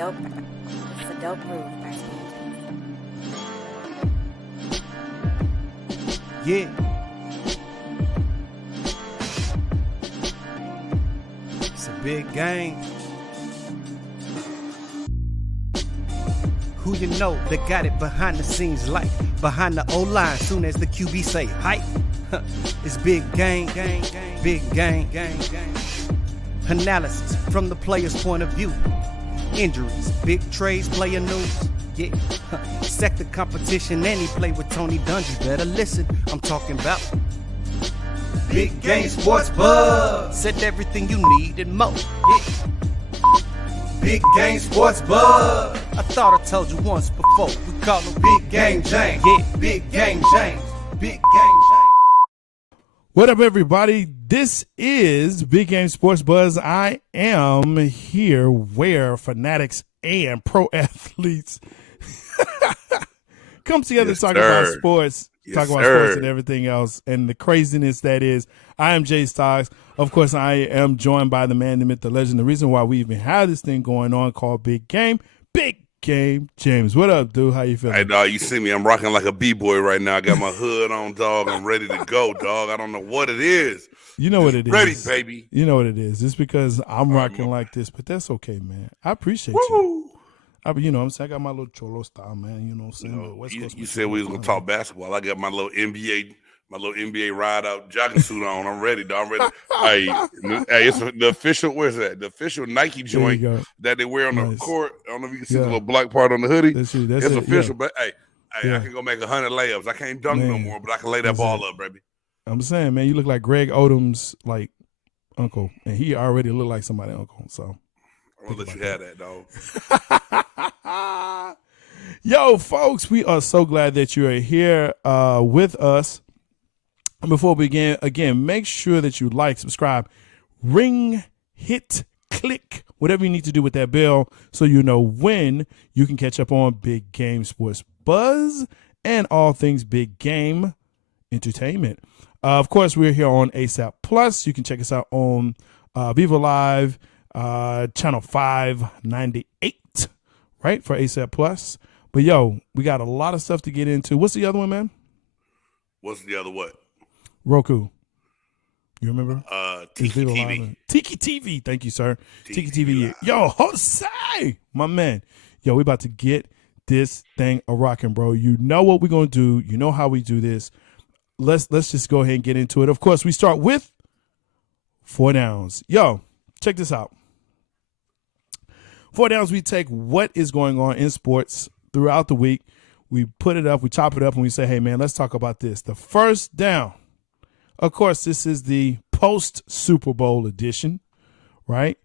This is a dope groove by Steve. Yeah. It's a big game. Who you know that got it behind the scenes like behind the O-line soon as the QB say hype. It's big game, big game. Analysis from the player's point of view. Injuries, big trades, player news. Yeah, sector competition, and he play with Tony Dungy. Better listen, I'm talking about Big Game Sports Buzz. Said everything you need and more. Yeah. Big Game Sports Buzz. I thought I told you once before. We call him Big Game James. Yeah, Big Game James. Big Game James. What up, everybody? This is Big Game Sports Buzz. I am here where fanatics and pro athletes come together to talk about sports, sports and everything else, and the craziness that is. I am J-Stogs. Of course, I am joined by the man, the myth, the legend. The reason why we even have this thing going on called Big Game James. What up, dude? How you feeling? Hey, dog, you see me. I'm rocking like a B-boy right now. I got my hood on, dog. I'm ready to go, dog. I don't know what it is. You know what it is. Ready, baby. You know what it is. It's because I'm rocking like this, but that's okay, man. I appreciate you. You know what I'm saying? I got my little cholo style, man. You know what I'm saying? You said we was going to talk basketball. I got my little NBA ride out jogging suit on. I'm ready, dog. I'm ready. Hey, it's the official, where's that? The official Nike joint that they wear on the court. I don't know if you can see the little black part on the hoodie. That's it's official, but hey, I can go make 100 layups. I can't dunk no more, but I can lay that ball up, baby. I'm saying, man, you look like Greg Odom's like uncle, and he already looked like somebody's uncle. So I'm gonna let you have that, dog. Yo, folks, we are so glad that you are here with us. Before we begin, again, make sure that you like, subscribe, ring, hit, click, whatever you need to do with that bell so you know when you can catch up on Big Game Sports Buzz and all things Big Game Entertainment. Of course, we're here on ASAP Plus. You can check us out on Viva Live, channel 598, right, for ASAP Plus. But, yo, we got a lot of stuff to get into. What's the other one, man? What's the other what? Roku. You remember? Tiki TV. Tiki TV. Thank you, sir. Tiki TV. Yo, Jose, my man. Yo, we about to get this thing a rocking, bro. You know what we're going to do. You know how we do this. Let's just go ahead and get into it. Of course, we start with 4 downs. Yo, check this out. 4 downs, we take what is going on in sports throughout the week. We put it up, we chop it up, and we say, hey, man, let's talk about this. The first down. Of course, this is the post-Super Bowl edition, right?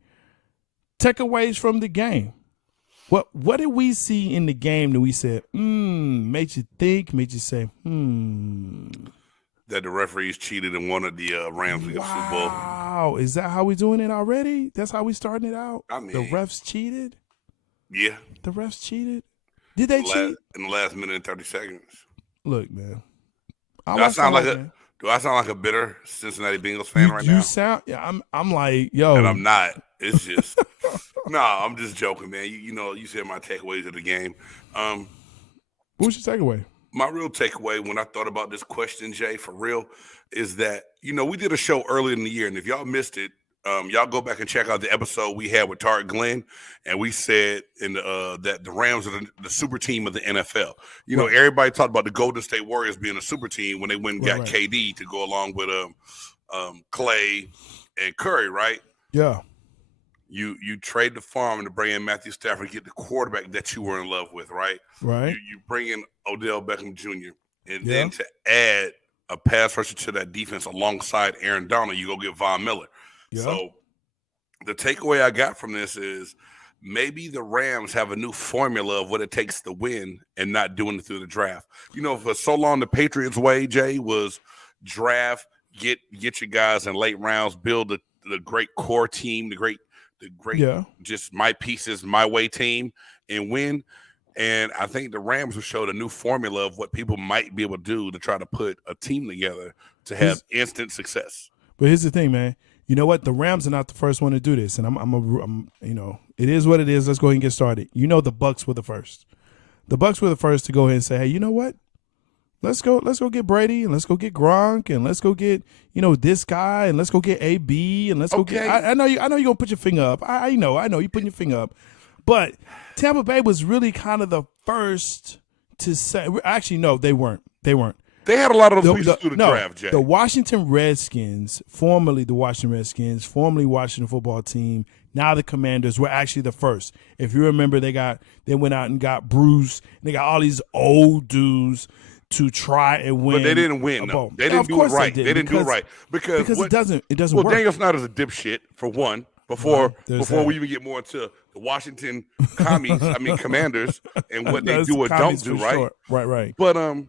Takeaways from the game. What did we see in the game that we said, made you think, made you say, That the referees cheated and wanted the Rams to get the Super Bowl. Wow, is that how we doing it already? That's how we starting it out? I mean, the refs cheated? Yeah. The refs cheated? Did they cheat? In the last minute and 30 seconds. Look, man. Do I sound like a bitter Cincinnati Bengals fan right now? You sound, yeah, I'm like, yo. And I'm not. It's just, I'm just joking, man. You know, you said my takeaways of the game. What was your takeaway? My real takeaway when I thought about this question, Jay, for real, is that, we did a show earlier in the year, and if y'all missed it, y'all go back and check out the episode we had with Tarek Glenn, and we said that the Rams are the super team of the NFL. Everybody talked about the Golden State Warriors being a super team when they went and got KD to go along with Clay and Curry, right? Yeah. You trade the farm to bring in Matthew Stafford, get the quarterback that you were in love with, right? Right. You bring in Odell Beckham Jr. and then to add a pass rusher to that defense alongside Aaron Donald, you go get Von Miller. Yeah. So the takeaway I got from this is maybe the Rams have a new formula of what it takes to win and not doing it through the draft. For so long, the Patriots way, Jay, was draft, get your guys in late rounds, build the great core team, the great just my pieces, my way team, and win. And I think the Rams have showed a new formula of what people might be able to do to try to put a team together to have instant success. But here's the thing, man. You know what? The Rams are not the first one to do this, and I'm It is what it is. Let's go ahead and get started. You know, the Bucks were the first. The Bucks were the first to go ahead and say, hey, you know what? Let's go get Brady, and let's go get Gronk, and let's go get, this guy, and let's go get AB, and let's go get. I know you're gonna put your finger up. I know you're putting your finger up, but Tampa Bay was really kind of the first to say. Actually, no, they weren't. They had a lot of those pieces through the draft, Jay. The Washington Redskins, formerly the Washington Redskins, formerly Washington football team, now the Commanders, were actually the first. If you remember, they went out and got Bruce, and they got all these old dudes to try and win. But they didn't win. No. They didn't do it right. They didn't do it right because it doesn't work. work. Daniel Snyder's a dipshit for one. Before we even get more into the Washington Commanders and what they do or don't do, right? Sure. Right. But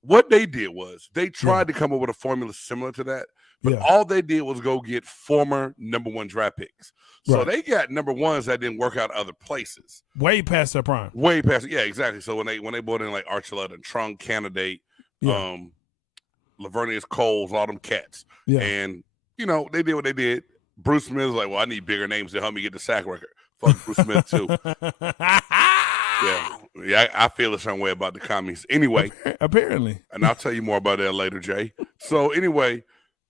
what they did was they tried to come up with a formula similar to that, but all they did was go get former number 1 draft picks. So they got number 1s that didn't work out other places. Way past their prime. Way past, yeah, exactly. So when they brought in like Archuleta and Trunk Candidate, Lavernius Coles, all them cats, and they did what they did. Bruce Smith was like, well, I need bigger names to help me get the sack record. Fuck Bruce Smith too. Yeah, I feel a certain way about the commies. Anyway, apparently, and I'll tell you more about that later, Jay. So anyway,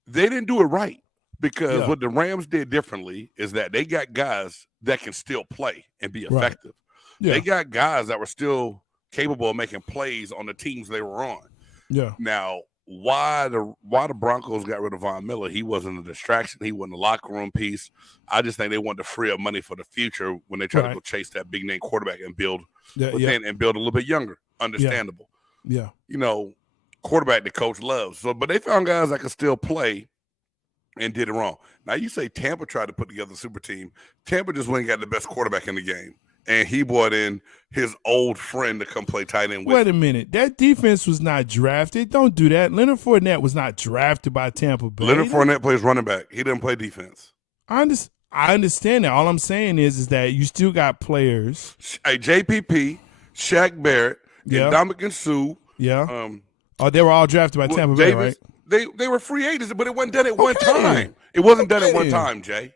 they didn't do it right because what the Rams did differently is that they got guys that can still play and be effective. Yeah. They got guys that were still capable of making plays on the teams they were on. Yeah. Now, why the Broncos got rid of Von Miller? He wasn't a distraction. He wasn't a locker room piece. I just think they wanted to free up money for the future when they try to go chase that big name quarterback and build and build a little bit younger. Understandable. Yeah. Quarterback the coach loves. So, but they found guys that could still play and did it wrong. Now you say Tampa tried to put together a super team. Tampa just went and got the best quarterback in the game. And he brought in his old friend to come play tight end with him. Wait a minute. That defense was not drafted. Don't do that. Leonard Fournette was not drafted by Tampa Bay. Leonard Fournette plays running back. He didn't play defense. I understand that. All I'm saying is that you still got players. Hey, JPP, Shaq Barrett, and Ndamukong Suh. Yeah. They were all drafted by Tampa Bay, right? They were free agents, but it wasn't done at one time. It wasn't done at one time, Jay.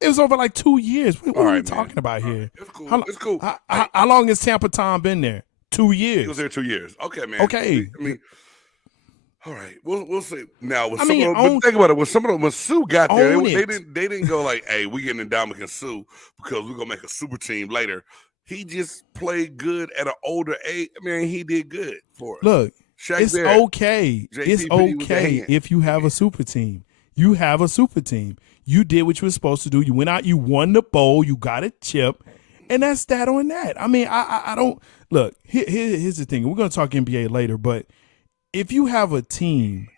It was over like 2 years. What are we talking about here? It's cool. It's cool. How long has Tampa Tom been there? 2 years. He was there 2 years. Okay, man. Okay. All right. We'll see. Now, but think about it. When Sue got there, they didn't go like, "Hey, we getting Ndamukong Suh because we're gonna make a super team later." He just played good at an older age. I mean, he did good for it. Look, it's okay. It's okay if you have a super team. You have a super team. You did what you were supposed to do. You went out, you won the bowl, you got a chip, and that's that on that. I mean, I don't look. Here's the thing. We're gonna talk NBA later, but if you have a team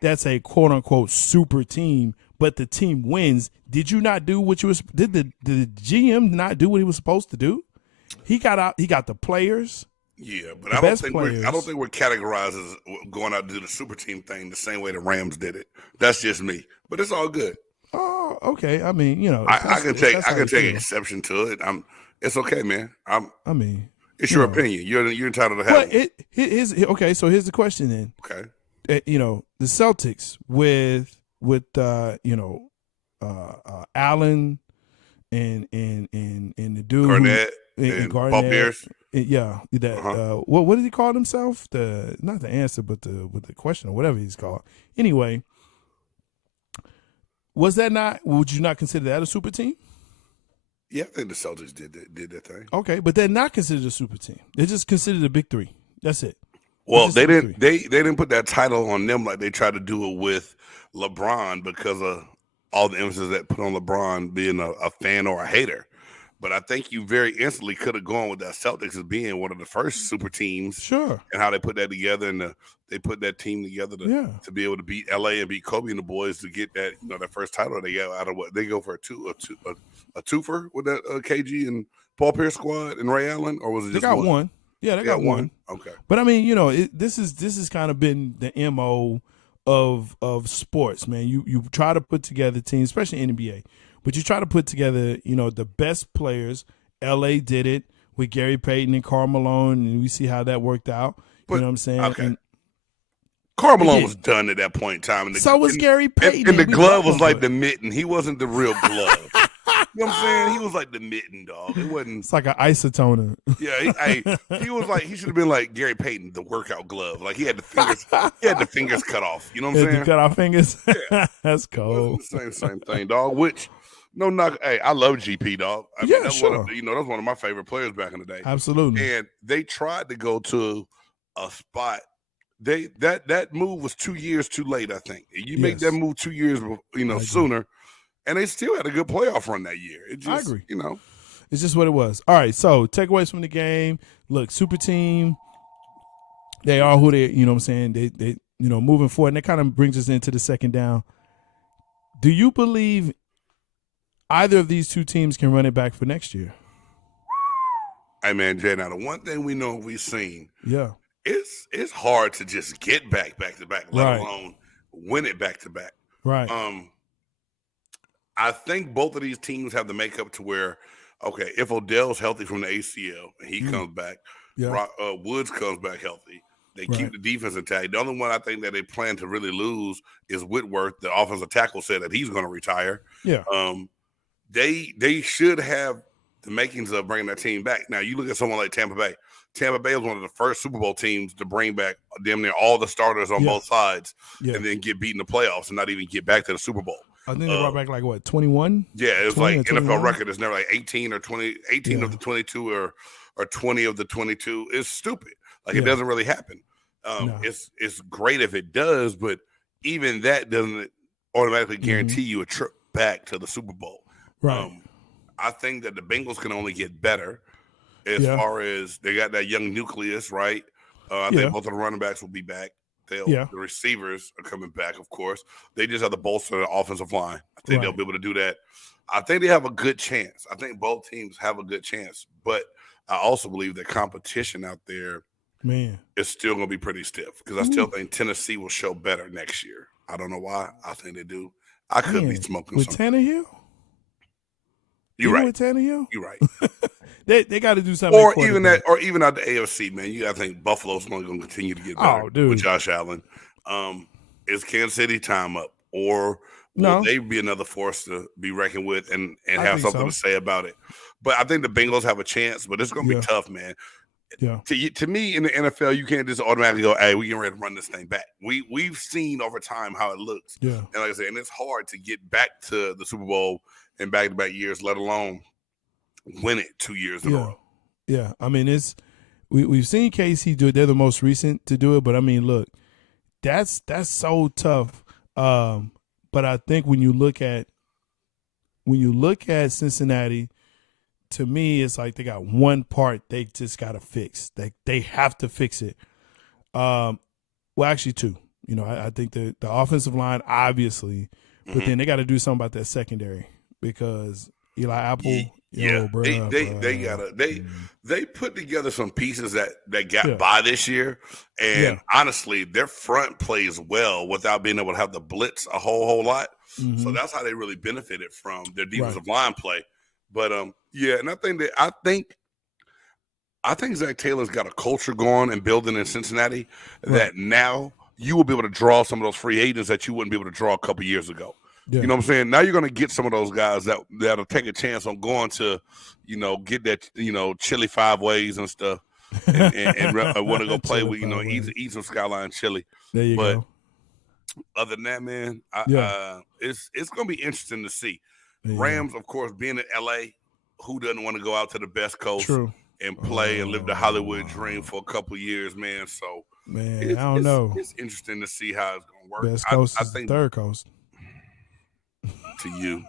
that's a quote unquote super team, but the team wins, did you not do what you was? Did the GM not do what he was supposed to do? He got out. He got the players. Yeah, but I don't think we're categorized as going out to do the super team thing the same way the Rams did it. That's just me, but it's all good. Oh, okay. I mean, I can take exception to it. It's okay, man. It's your opinion. You're entitled to have it. Okay, so here's the question then. Okay. The Celtics with Allen and the dude Garnett and Paul Pierce. What did he call himself? Not the answer, but the question or whatever he's called. Anyway, would you not consider that a super team? Yeah, I think the Celtics did that thing. Okay, but they're not considered a super team. They're just considered a big three. That's it. Well, they didn't put that title on them like they tried to do it with LeBron because of all the emphasis that put on LeBron being a fan or a hater. But I think you very instantly could have gone with that Celtics as being one of the first super teams. Sure. And how they put that together, and they put that team together to be able to beat LA and beat Kobe and the boys to get that that first title. They got out of what they go for a twofer with that KG and Paul Pierce squad and Ray Allen, or was it just they got one? Yeah, they got one. Okay. But I mean, this is kind of been the MO of sports, man. You try to put together teams, especially in NBA. But you try to put together, the best players. LA did it with Gary Payton and Karl Malone, and we see how that worked out. You know what I'm saying? Okay. Karl Malone was done at that point in time. So was Gary Payton. And the glove was like the mitten. He wasn't the real glove. You know what I'm saying? He was like the mitten, dog. It wasn't. It's like an isotoner. Yeah, he was like, he should have been like Gary Payton, the workout glove. Like he had the fingers, cut off. You know what I'm saying? To cut off fingers. Yeah. That's It cold. wasn't the same thing, dog. Which, no knock. Hey, I love GP, dog. I mean, that's sure. that's one of my favorite players back in the day. Absolutely. And they tried to go to a spot. That move was 2 years too late, I think. You make that move 2 years, sooner, and they still had a good playoff run that year. It just, I agree. It's just what it was. All right, so takeaways from the game. Look, super team. They are who they. You know what I'm saying? They moving forward, and that kind of brings us into the second down. Do you believe either of these two teams can run it back for next year? Hey man, Jay. Now the one thing we know we've seen. Yeah. It's hard to just get back to back, let alone win it back to back. Right. I think both of these teams have the makeup to where, okay, if Odell's healthy from the ACL and he comes back, Woods comes back healthy. They keep the defense intact. The only one I think that they plan to really lose is Whitworth. The offensive tackle said that he's going to retire. Yeah. They should have the makings of bringing that team back. Now you look at someone like Tampa Bay. Tampa Bay was one of the first Super Bowl teams to bring back damn near all the starters on both sides and then get beat in the playoffs and not even get back to the Super Bowl. I think they brought back like what, 21? Yeah, it was like NFL record is never like 18 or 20, 18 of the 22 or 20 of the 22. It's stupid. Like it doesn't really happen. It's great if it does, but even that doesn't automatically guarantee you a trip back to the Super Bowl. Right. I think that the Bengals can only get better. As far as they got that young nucleus, right? I think both of the running backs will be back. The receivers are coming back, of course. They just have to bolster the offensive line. I think they'll be able to do that. I think they have a good chance. I think both teams have a good chance. But I also believe that competition out there is still going to be pretty stiff because I still think Tennessee will show better next year. I don't know why. I think they do. I could be smoking with something. Tannehill? You're right. With Tannehill? You're right. They got to do something. Or even out the AFC, man. I think Buffalo's only going to continue to get better with Josh Allen. Is Kansas City time up, or will they be another force to be reckoned with and have something to say about it? But I think the Bengals have a chance, but it's going to be tough, man. Yeah. To me, in the NFL, you can't just automatically go, "Hey, we can ready to run this thing back." We've seen over time how it looks. Yeah. And like I said, and it's hard to get back to the Super Bowl in back-to-back years, let alone win it 2 years in a row. Yeah, I mean we've seen KC do it. They're the most recent to do it, but I mean, look, that's so tough. But I think when you look at Cincinnati, to me, it's like they got one part they just got to fix. They have to fix it. Well, actually, two. I think the offensive line, obviously, but then they got to do something about that secondary because Eli Apple. They put together some pieces that got by this year, and honestly, their front plays well without being able to have the blitz a whole lot. So that's how they really benefited from their defensive line play. But and I think Zach Taylor's got a culture going and building in Cincinnati that now you will be able to draw some of those free agents that you wouldn't be able to draw a couple years ago. Yeah. You know what I'm saying? Now you're going to get some of those guys that'll take a chance on going to, get that, chili 5 ways and stuff and want to go play with, eat some Skyline chili. There you go. Other than that, man, it's going to be interesting to see. Rams, of course, being in L.A., who doesn't want to go out to the best coast and play and live the Hollywood dream for a couple of years, man? So, man, I don't know. It's interesting to see how it's going to work. Best coast is the third coast. To you,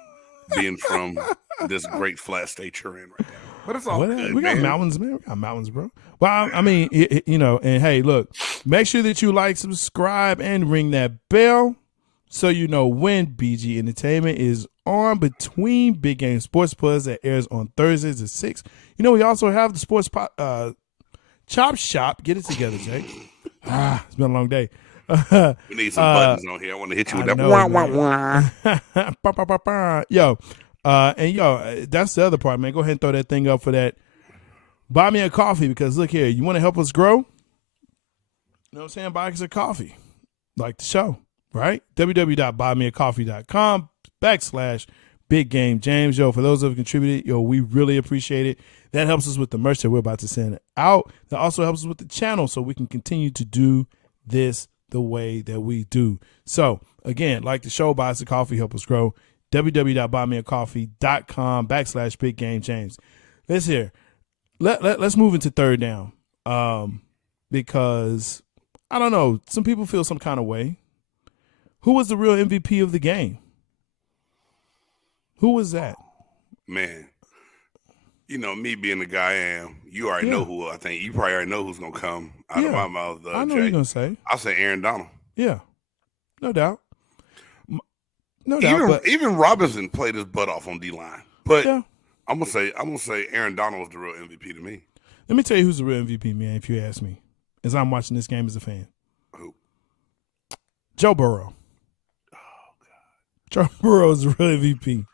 being from this great flat state you're in right now. But it's all good, we got mountains, man. We got mountains, bro. Well, I mean, and hey, look, make sure that you like, subscribe, and ring that bell so you know when BG Entertainment is on Between Big Game Sports Plus that airs on Thursdays at 6. We also have the Sports Chop Shop. Get it together, Jake. It's been a long day. We need some buttons on here. I want to hit you with that. That's the other part, man. Go ahead and throw that thing up for that. Buy me a coffee because look here, you want to help us grow? You know what I'm saying? Buy us a coffee, like the show, right? www.buymeacoffee.com Big Game James. Yo, for those who have contributed, yo, we really appreciate it. That helps us with the merch that we're about to send out. That also helps us with the channel so we can continue to do this the way that we do. So, again, like the show, buy us a coffee, help us grow. www.buymeacoffee.com/Big Game James. Let's hear. Let's move into third down. Because, I don't know, some people feel some kind of way. Who was the real MVP of the game? Who was that? Man, me being the guy I am, you already know who I think. You probably already know who's going to come out of my mouth. I know Jay. you're going to say. I'll say Aaron Donald. Yeah, no doubt. But even Robinson played his butt off on D-line. But yeah. I'm gonna say Aaron Donald was the real MVP to me. Let me tell you who's the real MVP, man, if you ask me, as I'm watching this game as a fan. Who? Joe Burrow. Oh, God. Joe Burrow is the real MVP.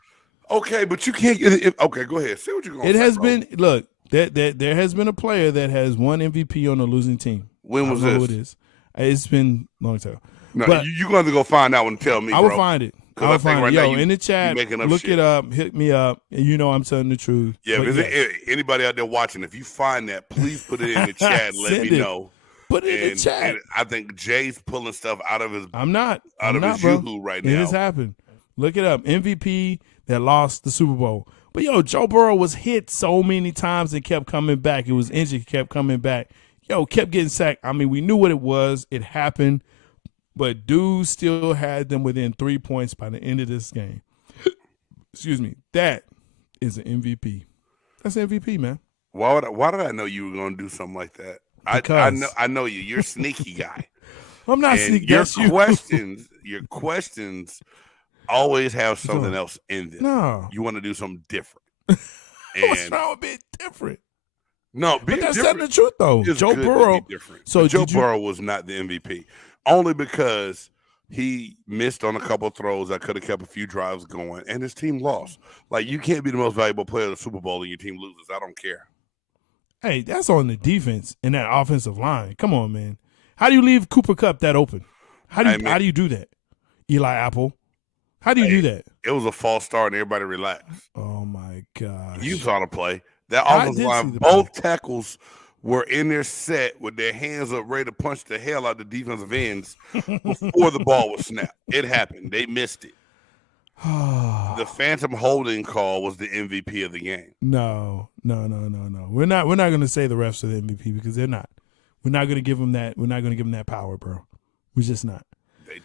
Okay, but you can't get it. Okay, go ahead. Say what you're going to say. It has been, look, there has been a player that has won MVP on a losing team. When was this? Who it is. It's been a long time. No, you're going to go find out and tell me, I will find it. I will find it. Yo, in the chat, look shit. it up, hit me up, and you know I'm telling the truth. Yeah, if anybody out there watching, if you find that, please put it in the chat and let me know. Put it in the chat. And I think Jay's pulling stuff out of his Yoo-hoo right now. It has happened. Look it up. MVP that lost the Super Bowl. But, yo, Joe Burrow was hit so many times and kept coming back. It was injured, kept coming back. Yo, kept getting sacked. I mean, we knew what it was. It happened. But dude still had them within 3 points by the end of this game. Excuse me. That is an MVP. That's an MVP, man. Why did I know you were going to do something like that? I know you. You're a sneaky guy. I'm not sneaky. Your questions always have something else in them. No. You want to do something different. What's wrong with being different? No, but that's not the truth, though. It's Joe Burrow. So Joe Burrow was not the MVP. Only because he missed on a couple of throws that could have kept a few drives going, and his team lost. Like, you can't be the most valuable player of the Super Bowl and your team loses. I don't care. Hey, that's on the defense and that offensive line. Come on, man. How do you leave Cooper Kupp that open? How do you do that? Eli Apple. How do you do that? It was a false start, and everybody relaxed. Oh, my gosh. You saw the play. That offensive line, both tackles were in their set with their hands up ready to punch the hell out the defensive ends before the ball was snapped. It happened. They missed it. The phantom holding call was the MVP of the game. No. We're not going to say the refs are the MVP because they're not. We're not going to give them that. We're not going to give them that power, bro. We're just not.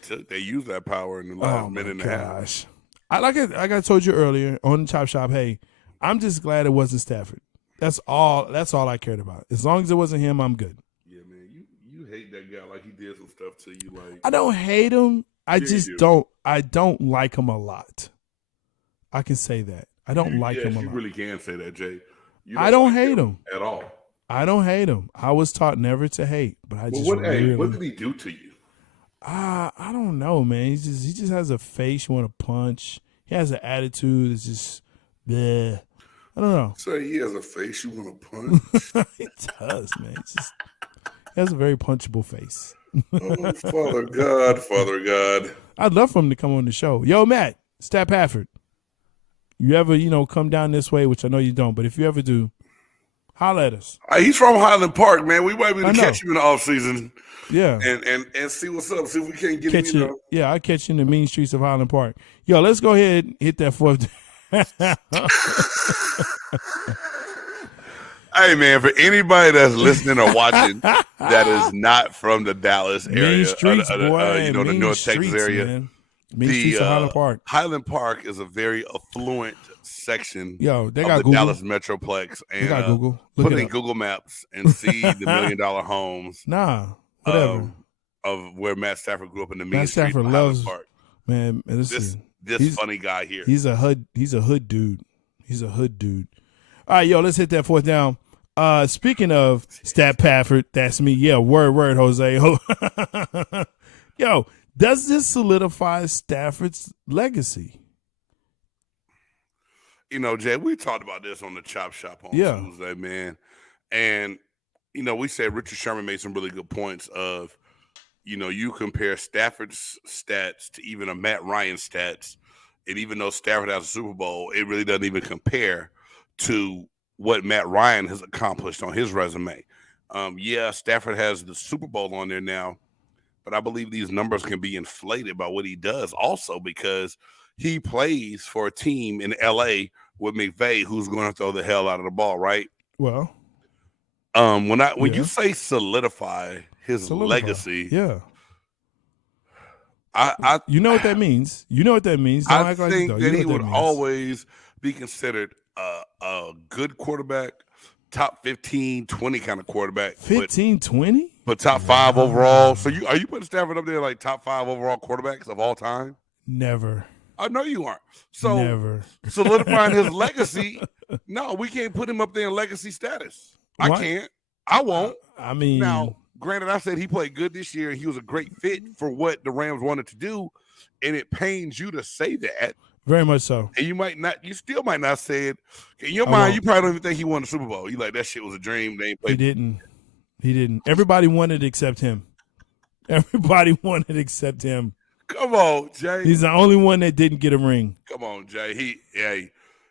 They used that power in the last minute and a half. Like I told you earlier on the Chop Shop, hey, I'm just glad it wasn't Stafford. That's all I cared about. As long as it wasn't him, I'm good. Yeah, man. You hate that guy like he did some stuff to you. Like, I don't hate him. I just don't. I don't like him a lot. I can say that. I don't like him a lot. You really can say that, Jay. I don't hate him at all. I don't hate him. I was taught never to hate, but I just what did he do to you? I don't know, man. He just has a face you want to punch. He has an attitude that's just bleh. I don't know. So he has a face you want to punch? He does, man. He has a very punchable face. Oh, Father God. I'd love for him to come on the show. Yo, Matt, Stafford. You ever, come down this way, which I know you don't, but if you ever do, holla at us. He's from Highland Park, man. We might be able to catch him in the offseason. Yeah. And see what's up. See if we can't get him. Yeah, I'll catch you in the mean streets of Highland Park. Yo, let's go ahead and hit that fourth. Hey, man, for anybody that's listening or watching that is not from the Dallas area, mean streets, boy, the North Texas area, man. Mean streets of Highland Park. Highland Park is a very affluent section they of got the Google. Dallas Metroplex. And they got Google. Put in Google Maps and see the $1 million homes. Whatever. Of where Matt Stafford grew up in the mean Matt streets Stafford of loves, Highland Park. Man, This funny guy here. He's a hood dude. He's a hood dude. All right, yo, let's hit that fourth down. Speaking of Stafford, that's me. Yeah, word, Jose. Yo, does this solidify Stafford's legacy? Jay, we talked about this on the Chop Shop on Tuesday, man. And, we said Richard Sherman made some really good points of, you compare Stafford's stats to even a Matt Ryan stats. And even though Stafford has a Super Bowl, it really doesn't even compare to what Matt Ryan has accomplished on his resume. Yeah, Stafford has the Super Bowl on there now, but I believe these numbers can be inflated by what he does also because he plays for a team in LA with McVay who's going to throw the hell out of the ball, right? Well, when you say solidify his legacy, yeah. You know what that means. You know what that means. Don't I think that he would always be considered a good quarterback, top 15, 20 kind of quarterback. 15, 20? But top 5 overall. So are you putting Stafford up there like top 5 overall quarterbacks of all time? Never. I know you aren't. So never. Solidifying his legacy, no, we can't put him up there in legacy status. I can't. I won't. I mean, now, granted, I said he played good this year and he was a great fit for what the Rams wanted to do, and it pains you to say that. Very much so. And you still might not say it. In your mind, you probably don't even think he won the Super Bowl. You like, that shit was a dream. They ain't played. He didn't. Everybody wanted to accept him. Everybody wanted to accept him. Come on, Jay. He's the only one that didn't get a ring. Come on, Jay.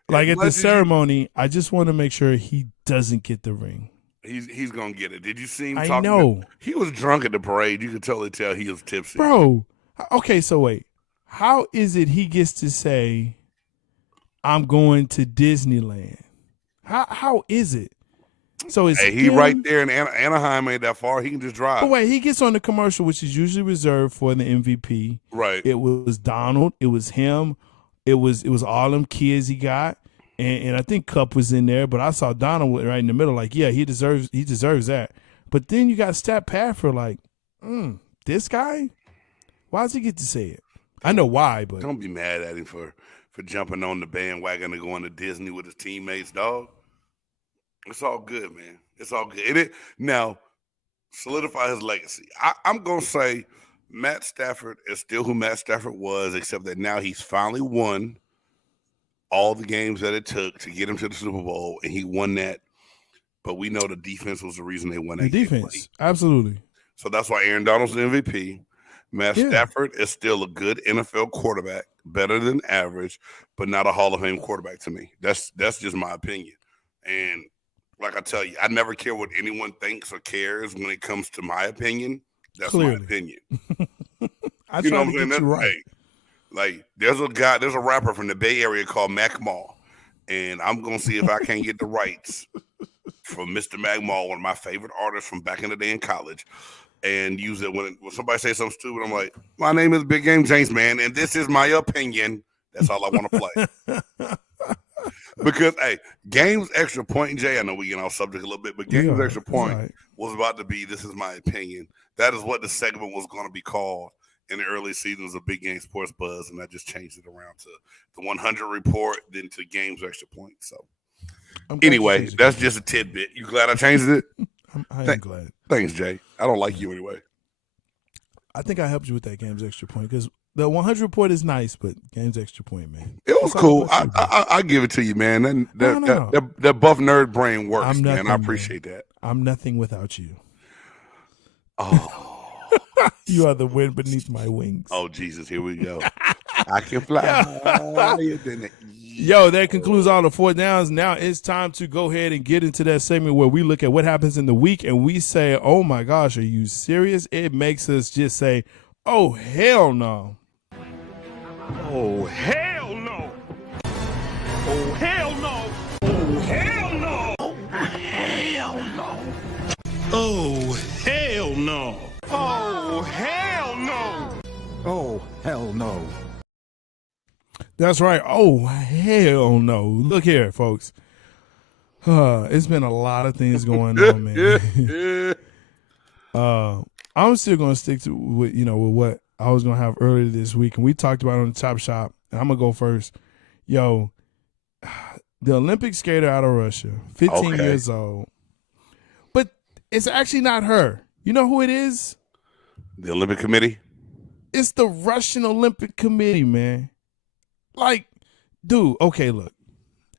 Like at the ceremony, I just want to make sure he doesn't get the ring. He's gonna get it. Did you see him I talking? know. He was drunk at the parade. You could totally tell he was tipsy. Bro, okay, so wait. How is it he gets to say, I'm going to Disneyland? How is it? So it's he right there in Anaheim ain't that far. He can just drive. But wait, he gets on the commercial, which is usually reserved for the MVP. Right. It was Donald. It was him. It was all them kids he got. And I think Cup was in there, but I saw Donald right in the middle. Like, yeah, he deserves that. But then you got Stat Pafford like, this guy? Why does he get to say it? I know why, but don't be mad at him for jumping on the bandwagon and going to Disney with his teammates, dog. It's all good, man. It's all good. Now, solidify his legacy. I'm going to say Matt Stafford is still who Matt Stafford was, except that now he's finally won all the games that it took to get him to the Super Bowl, and he won that. But we know the defense was the reason they won that game. Defense, absolutely. So that's why Aaron Donald's the MVP. Matt Stafford is still a good NFL quarterback, better than average, but not a Hall of Fame quarterback to me. That's just my opinion. And like I tell you, I never care what anyone thinks or cares when it comes to my opinion. That's my opinion. I you know what I'm saying? That's right. Like there's a rapper from the Bay Area called Mac Mall, and I'm gonna see if I can't get the rights from Mr. Mac Mall, one of my favorite artists from back in the day in college, and use it when somebody says something stupid. I'm like, my name is Big Game James, man, and this is my opinion. That's all I want to play. Because, hey, Game's Extra Point, Jay, I know we get off subject a little bit, but Game's Extra Point was about to be, this is my opinion. That is what the segment was going to be called in the early seasons of Big Game Sports Buzz, and I just changed it around to the 100 Report, then to Game's Extra Point. So, anyway, that's just a tidbit. You glad I changed it? I am glad. Thanks, Jay. I don't like you anyway. I think I helped you with that Game's Extra Point because the 100 Report is nice, but Game's Extra Point, man. It was cool. I give it to you, man. That buff nerd brain works, man. I appreciate that. I'm nothing without you. Oh. You are the wind beneath my wings. Oh, Jesus. Here we go. I can fly. Yo, that concludes all the 4 downs. Now it's time to go ahead and get into that segment where we look at what happens in the week and we say, oh, my gosh, are you serious? It makes us just say, oh, hell no. Oh, hell no. Oh, hell no. Oh, hell no. Oh, hell no. Oh, hell no. Oh, hell no. Oh, hell no. That's right. Oh, hell no. Look here, folks. It's been a lot of things going on, man. I'm still going to stick to with what I was going to have earlier this week, and we talked about it on the Chop Shop, and I'm going to go first. Yo, the Olympic skater out of Russia, 15 years old. But it's actually not her. You know who it is? The Olympic Committee? It's the Russian Olympic Committee, man. Like, dude, okay, look.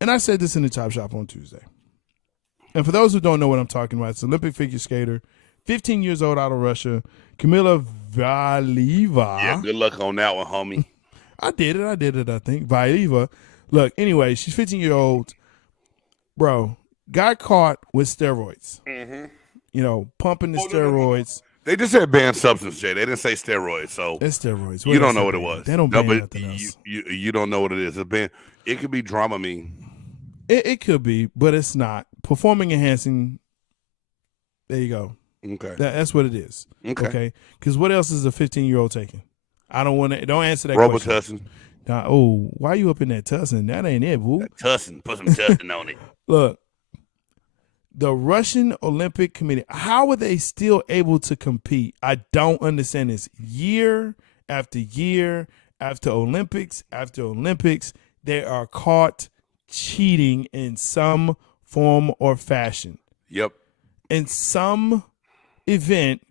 And I said this in the Chop Shop on Tuesday. And for those who don't know what I'm talking about, it's Olympic figure skater, 15 years old out of Russia, Kamila Valieva. Yeah, good luck on that one, homie. I did it, I think. Vieva. Look, anyway, she's 15-year-old. Bro, got caught with steroids. Mm-hmm. You know, pumping the steroids. No. They just said banned substance, Jay. They didn't say steroids. So it's steroids. You don't know what it was. They don't ban nothing else. You don't know what it is. It could be Dramamine. It could be, but it's not. Performing enhancing. There you go. Okay. That's what it is. Okay. Because what else is a 15-year-old taking? I don't want to. Don't answer that question. Robitussin. Now, why you up in that tussin? That ain't it, boo. Tussin. Put some tussin on it. Look, the Russian Olympic Committee, how are they still able to compete? I don't understand this. Year after year, after Olympics, they are caught cheating in some form or fashion. Yep. In some event,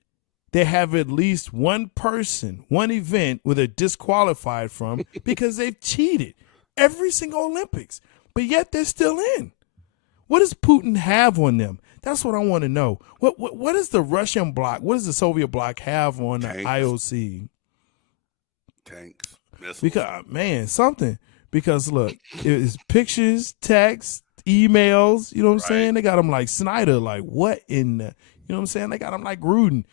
they have at least one person, one event where they're disqualified from because they've cheated every single Olympics, but yet they're still in. What does Putin have on them? That's what I want to know. What does the Russian bloc, what does the Soviet bloc have on the IOC? Tanks. Missiles. Because, man, something. Because, look, it's pictures, text, emails, you know what I'm saying? They got them like Snyder, like what in the, you know what I'm saying? They got them like Gruden.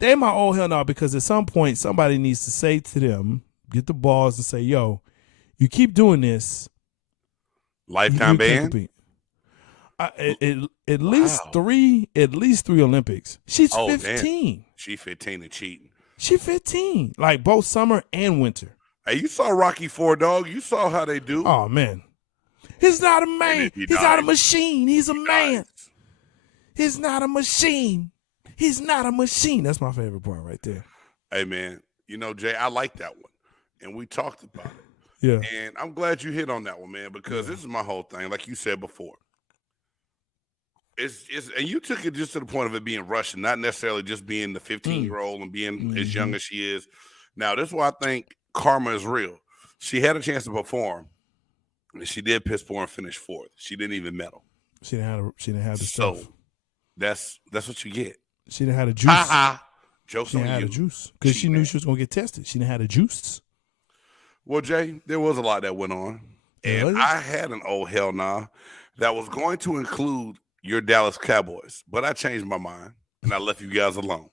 They my old hell no, because at some point somebody needs to say to them, get the balls and say, yo, you keep doing this. Lifetime ban? At least three Olympics. She's 15. Damn. She 15 and cheating. She 15, like both summer and winter. Hey, you saw Rocky IV, dog. You saw how they do. Oh man, he's not a man. He's not a machine. He's a man. He's not a machine. He's not a machine. That's my favorite part right there. Hey man, you know Jay, I like that one, and we talked about it. Yeah, and I'm glad you hit on that one, man, because this is my whole thing. Like you said before. It's and you took it just to the point of it being Russian, not necessarily just being the 15-year-old and being as young as she is. Now, this is why I think karma is real. She had a chance to perform, and she did piss poor and finish fourth. She didn't even medal. She didn't have the so stuff. That's what you get. She didn't have the juice. Jokes she on didn't you. have the juice because she knew she was gonna get tested. She didn't have the juice. Well, Jay, there was a lot that went on, and I had an old hell nah that was going to include your Dallas Cowboys, but I changed my mind and I left you guys alone.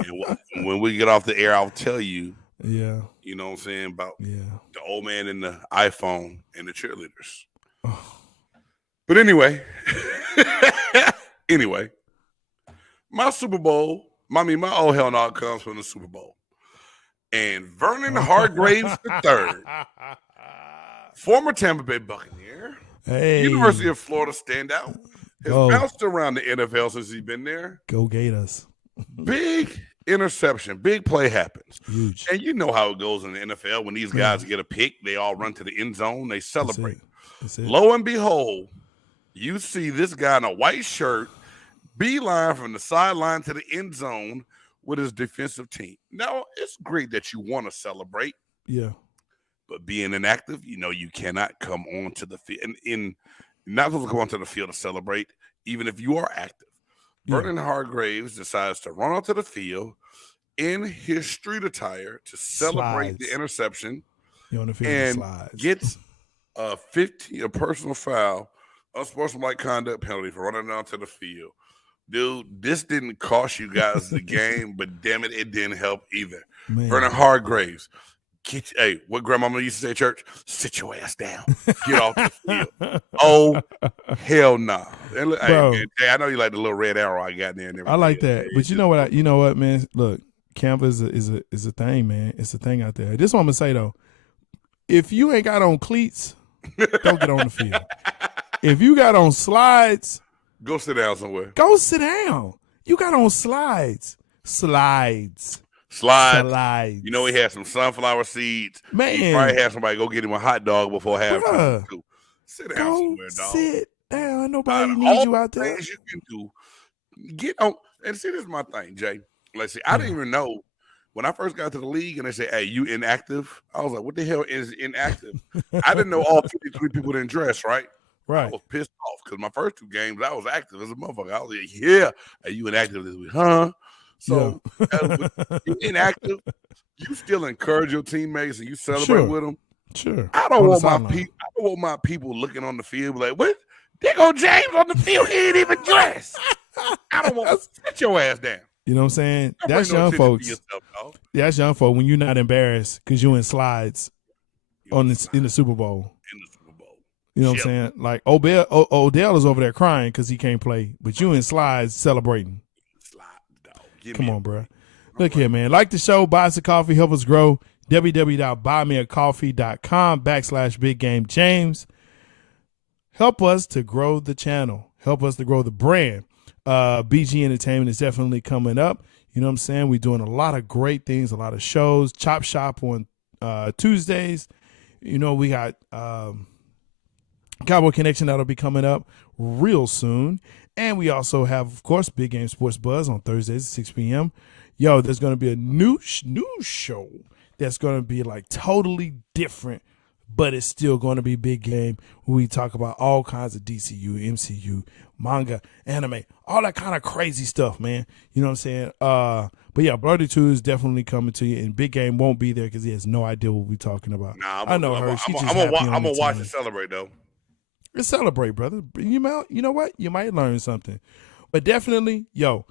And when we get off the air, I'll tell you. Yeah. You know what I'm saying about the old man and the iPhone and the cheerleaders. Oh. But anyway, my Super Bowl, my old hell no comes from the Super Bowl. And Vernon Hargreaves III, former Tampa Bay Buccaneer, University of Florida standout, has bounced around the NFL since he's been there. Go Gators. Big interception, big play happens. Huge. And you know how it goes in the NFL. When these guys get a pick, they all run to the end zone. They celebrate. That's it. Lo and behold, you see this guy in a white shirt, beeline from the sideline to the end zone with his defensive team. Now, it's great that you want to celebrate. Yeah. But being inactive, you cannot come onto the field. And not supposed to come onto the field to celebrate, even if you are active. Vernon Hargreaves decides to run onto the field in his street attire to celebrate the interception and gets a personal foul, unsportsmanlike conduct penalty for running onto the field. Dude, this didn't cost you guys the game, but damn it, it didn't help either. Man. Vernon Hargreaves. What grandmama used to say at church? Sit your ass down. Get off the field. Oh, hell nah. Hey, I know you like the little red arrow I got there. And everything. I like that. But you know what, man? Look, camp is a thing, man. It's a thing out there. This is what I'm going to say, though. If you ain't got on cleats, don't get on the field. If you got on slides, go sit down somewhere. Go sit down. You got on slides. Slides. You know he had some sunflower seeds. Man, he probably had somebody go get him a hot dog before halftime. Sit down somewhere, dog. Sit down. Nobody needs you out there. Things you can do. Get on and see. This is my thing, Jay. Let's see. I didn't even know when I first got to the league and they say, "Hey, you inactive?" I was like, "What the hell is inactive?" I didn't know all 53 people didn't dress right. Right. I was pissed off because my first two games I was active as a motherfucker. I was like, "Yeah, are you inactive this week, huh?" So you're inactive. You still encourage your teammates and you celebrate with them. Sure. I don't want my people looking on the field like, what? There go James on the field. He ain't even dressed. I don't want to sit your ass down. You know what I'm saying? Don't That's bring no young attention folks. to yourself, dog. That's young folk when you're not embarrassed because you in slides in the Super Bowl. In the Super Bowl. You know what I'm saying? Like Odell is over there crying because he can't play, but you in slides celebrating. Come on, bro. Look here, man. Like the show, buy us a coffee, help us grow. www.buymeacoffee.com/BigGameJames. Help us to grow the channel. Help us to grow the brand. BG Entertainment is definitely coming up. You know what I'm saying? We're doing a lot of great things, a lot of shows. Chop Shop on Tuesdays. You know, we got Cowboy Connection that'll be coming up real soon. And we also have, of course, Big Game Sports Buzz on Thursdays at 6 p.m. Yo, there's going to be a new show that's going to be like totally different, but it's still going to be Big Game. We talk about all kinds of DCU, MCU, manga, anime, all that kind of crazy stuff, man. You know what I'm saying? But yeah, Bloody 2 is definitely coming to you, and Big Game won't be there because he has no idea what we're talking about. Nah, I know her. I'm going to watch and celebrate, though. Let's celebrate, brother. You know what? You might learn something. But definitely, yo,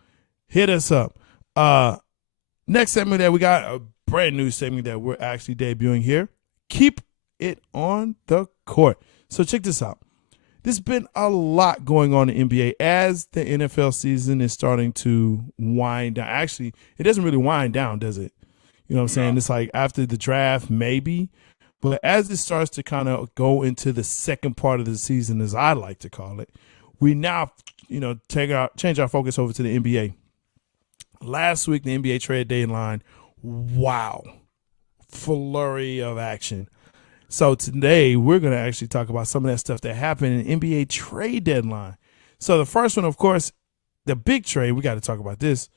hit us up. Next segment that we got, a brand new segment that we're actually debuting here. Keep it on the court. So check this out. There's been a lot going on in the NBA as the NFL season is starting to wind down. Actually, it doesn't really wind down, does it? You know what I'm saying? It's like after the draft, maybe. But as it starts to kind of go into the second part of the season, as I like to call it, we now, change our focus over to the NBA. Last week, the NBA trade deadline, wow, flurry of action. So today, we're going to actually talk about some of that stuff that happened in NBA trade deadline. So the first one, of course, the big trade, we got to talk about this.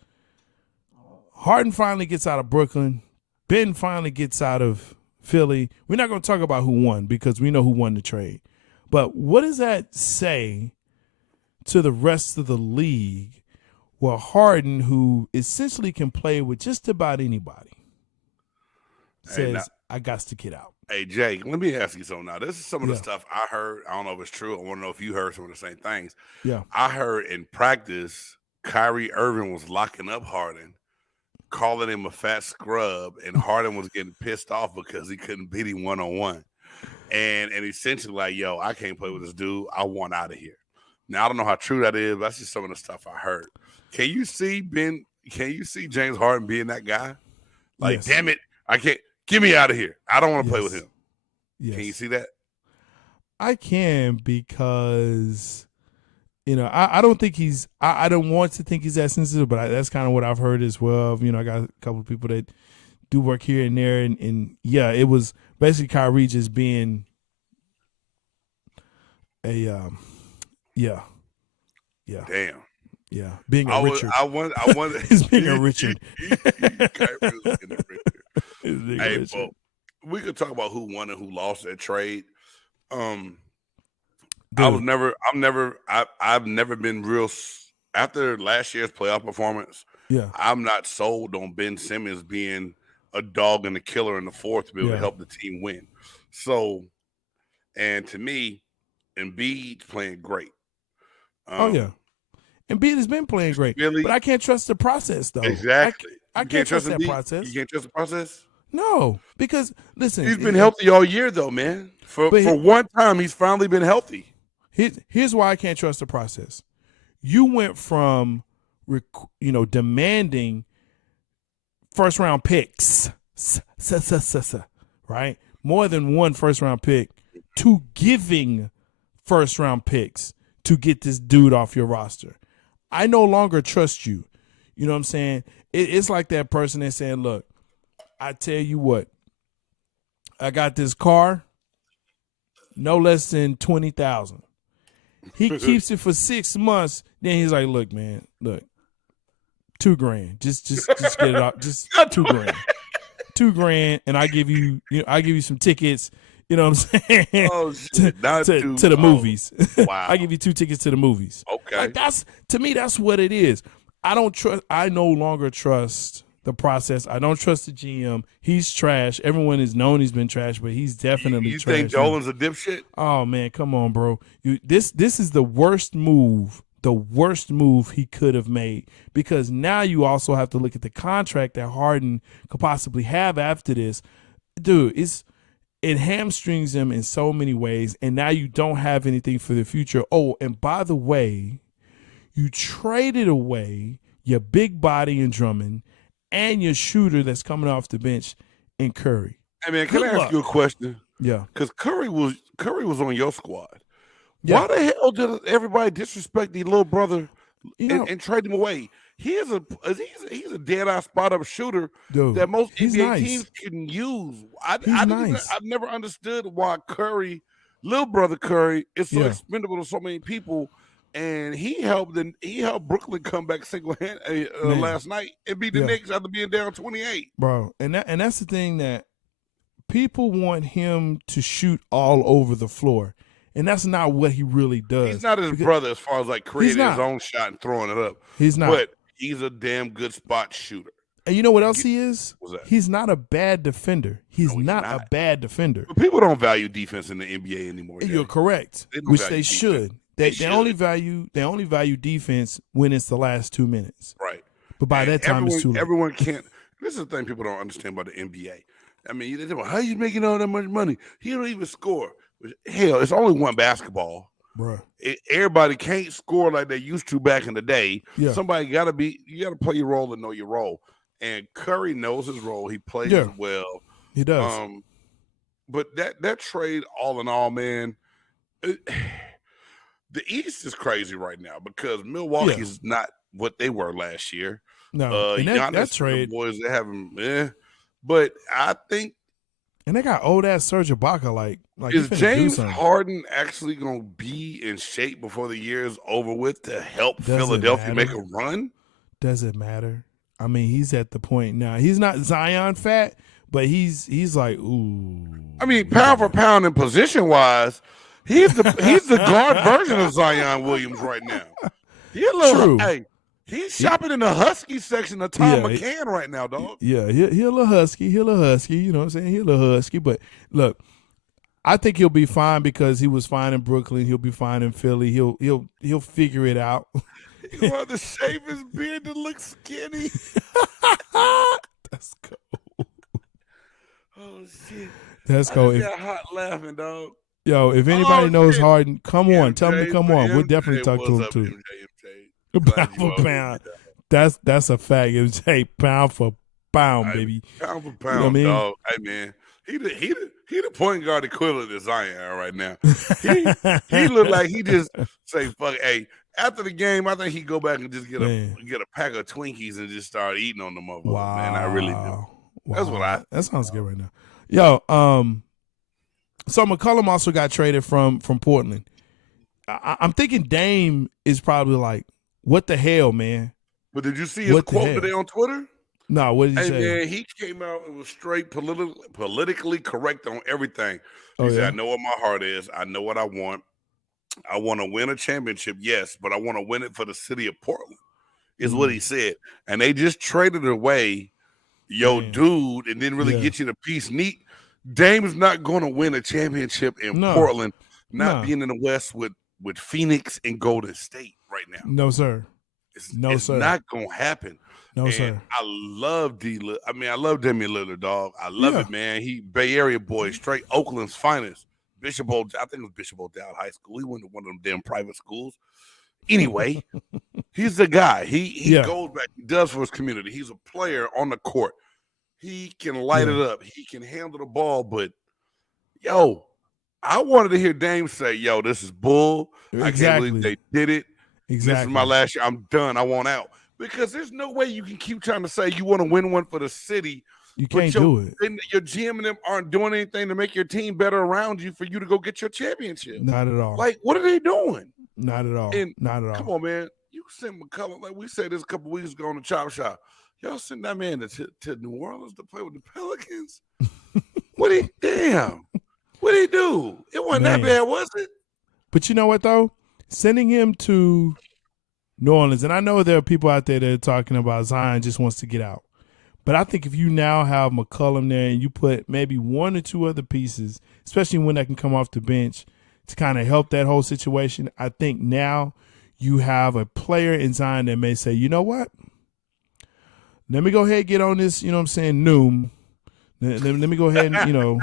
Harden finally gets out of Brooklyn. Ben finally gets out of Philly. We're not going to talk about who won because we know who won the trade. But what does that say to the rest of the league where Harden, who essentially can play with just about anybody, says, I got to get out? Hey, Jay, let me ask you something now. This is some of the stuff I heard. I don't know if it's true. I want to know if you heard some of the same things. Yeah. I heard in practice, Kyrie Irving was locking up Harden, calling him a fat scrub, and Harden was getting pissed off because he couldn't beat him one-on-one. And essentially like, yo, I can't play with this dude. I want out of here. Now, I don't know how true that is, but that's just some of the stuff I heard. Can you see James Harden being that guy? Like, yes. Damn it, I can't. Get me out of here. I don't want to play with him. Yes. Can you see that? I can because, I don't think I don't want to think he's that sensitive, but that's kind of what I've heard as well. I got a couple of people that do work here and there. And yeah, it was basically Kyrie just being a, yeah. Damn. Yeah. Being a Richard. I wonder. He's being a Richard. Kyrie was being a Richard. Hey, well, we could talk about who won and who lost that trade. I've never been real after last year's playoff performance. Yeah, I'm not sold on Ben Simmons being a dog and a killer in the fourth to be able to help the team win. So, and to me, Embiid's playing great. Embiid has been playing great, but I can't trust the process though. Exactly. I can't trust that process. You can't trust the process? No, because listen, he's been healthy all year though, man. For one time, he's finally been healthy. Here's why I can't trust the process. You went from, demanding first round picks, right? More than one first round pick, to giving first round picks to get this dude off your roster. I no longer trust you. You know what I'm saying? It's like that person that's saying, look, I tell you what, I got this car, no less than $20,000. He keeps it for 6 months. Then he's like, look, man, look, $2,000. Just get it off. Just $2,000. $2,000, and I give you some tickets. You know what I'm saying? Oh, shit. to the movies. Wow. I give you 2 tickets to the movies. Okay. Like to me, that's what it is. I don't trust. I no longer trust the process. I don't trust the GM. He's trash. Everyone has known he's been trash, but he's definitely You trash. think Dolan's a dipshit? Oh man, come on, bro. This is the worst move. The worst move he could have made, because now you also have to look at the contract that Harden could possibly have after this. Dude, it hamstrings him in so many ways, and now you don't have anything for the future. Oh, and by the way, you traded away your big body in Drummond and your shooter that's coming off the bench in Curry. Hey man, can I ask you a question? Yeah. Because Curry was on your squad. Yeah. Why the hell did everybody disrespect the little brother and trade him away? He's a dead eye spot up shooter that most NBA teams can use. I've never understood why little brother Curry, is so expendable to so many people. And he helped Brooklyn come back single-handed last night and beat the Knicks after being down 28. Bro, and that's the thing, that people want him to shoot all over the floor. And that's not what he really does. He's not his brother as far as like creating his own shot and throwing it up. He's not. But he's a damn good spot shooter. And you know what else he is? What's that? He's not a bad defender. He's not a bad defender. But people don't value defense in the NBA anymore. You're correct, which they should. They only value defense when it's the last 2 minutes. Right. But by that time, it's too late. Everyone can't. This is the thing people don't understand about the NBA. I mean, they say, well, how are you making all that much money? He don't even score. Hell, it's only one basketball. Bro. Everybody can't score like they used to back in the day. Yeah. Somebody you got to play your role and know your role. And Curry knows his role. He plays well. He does. But that trade, all in all, man, the East is crazy right now because Milwaukee's not what they were last year. No, and that trade, the boys, they have them. But I think, and they got old ass Serge Ibaka. Like is James Harden actually going to be in shape before the year is over with to help Philadelphia make a run? Does it matter? I mean, he's at the point now. He's not Zion fat, but he's like, ooh. I mean, pound for pound and position wise, he's the guard version of Zion Williams right now. He's a little, hey, he's shopping in the Husky section of Tom McCann right now, dog. Yeah, he a little husky. You know what I'm saying? He a little husky. But look, I think he'll be fine because he was fine in Brooklyn. He'll be fine in Philly. He'll figure it out. He wanted to shave his beard to look skinny. That's cool. Oh shit. That's cool. I got hot laughing, dog. Yo, if anybody knows Harden, come on. Tell me to come on. We'll definitely talk to him too. Pound for pound. That's a fact. MJ, pound for pound, baby. Pound for pound, you know what I mean? Dog. Hey man, he the point guard equivalent to Zion right now. He look like he just say fuck. Hey, after the game, I think he go back and just get a pack of Twinkies and just start eating on them motherfuckers. Wow. Man, I really do. Wow. That's what that sounds good right now. Yo, so McCollum also got traded from Portland. I'm thinking Dame is probably like, what the hell, man? But did you see his quote today on Twitter? No, what did he say? Man, he came out and was straight politically correct on everything. He said, I know what my heart is. I know what I want. I want to win a championship, yes, but I want to win it for the city of Portland, is what he said. And they just traded away dude and didn't really get you the piece neat. Dame is not going to win a championship in Portland, being in the West with Phoenix and Golden State right now. No, sir. It's not going to happen. No, sir. I love I love Damian Lillard, dog. I love it, man. He Bay Area boy, straight Oakland's finest. I think it was Bishop O'Dowd High School. He went to one of them damn private schools. Anyway, he's the guy. He goes back. He does for his community. He's a player on the court. He can light it up. He can handle the ball. But, I wanted to hear Dame say, this is bull. Exactly. I can't believe they did it. Exactly. This is my last year. I'm done. I want out. Because there's no way you can keep trying to say you want to win one for the city. You can't do it. And your GM and them aren't doing anything to make your team better around you for you to go get your championship. Not at all. Like, what are they doing? Not at all. Not at all. Come on, man. You sent McCollum, like we said this a couple weeks ago on the Chop Shop. Y'all sent that man to New Orleans to play with the Pelicans? What'd he do? It wasn't that bad, was it? But you know what, though? Sending him to New Orleans. And I know there are people out there that are talking about Zion just wants to get out. But I think if you now have McCollum there and you put maybe one or two other pieces, especially when that can come off the bench to kind of help that whole situation, I think now you have a player in Zion that may say, you know what? Let me go ahead and get on this, you know what I'm saying, Noom. Let me go ahead and, you know.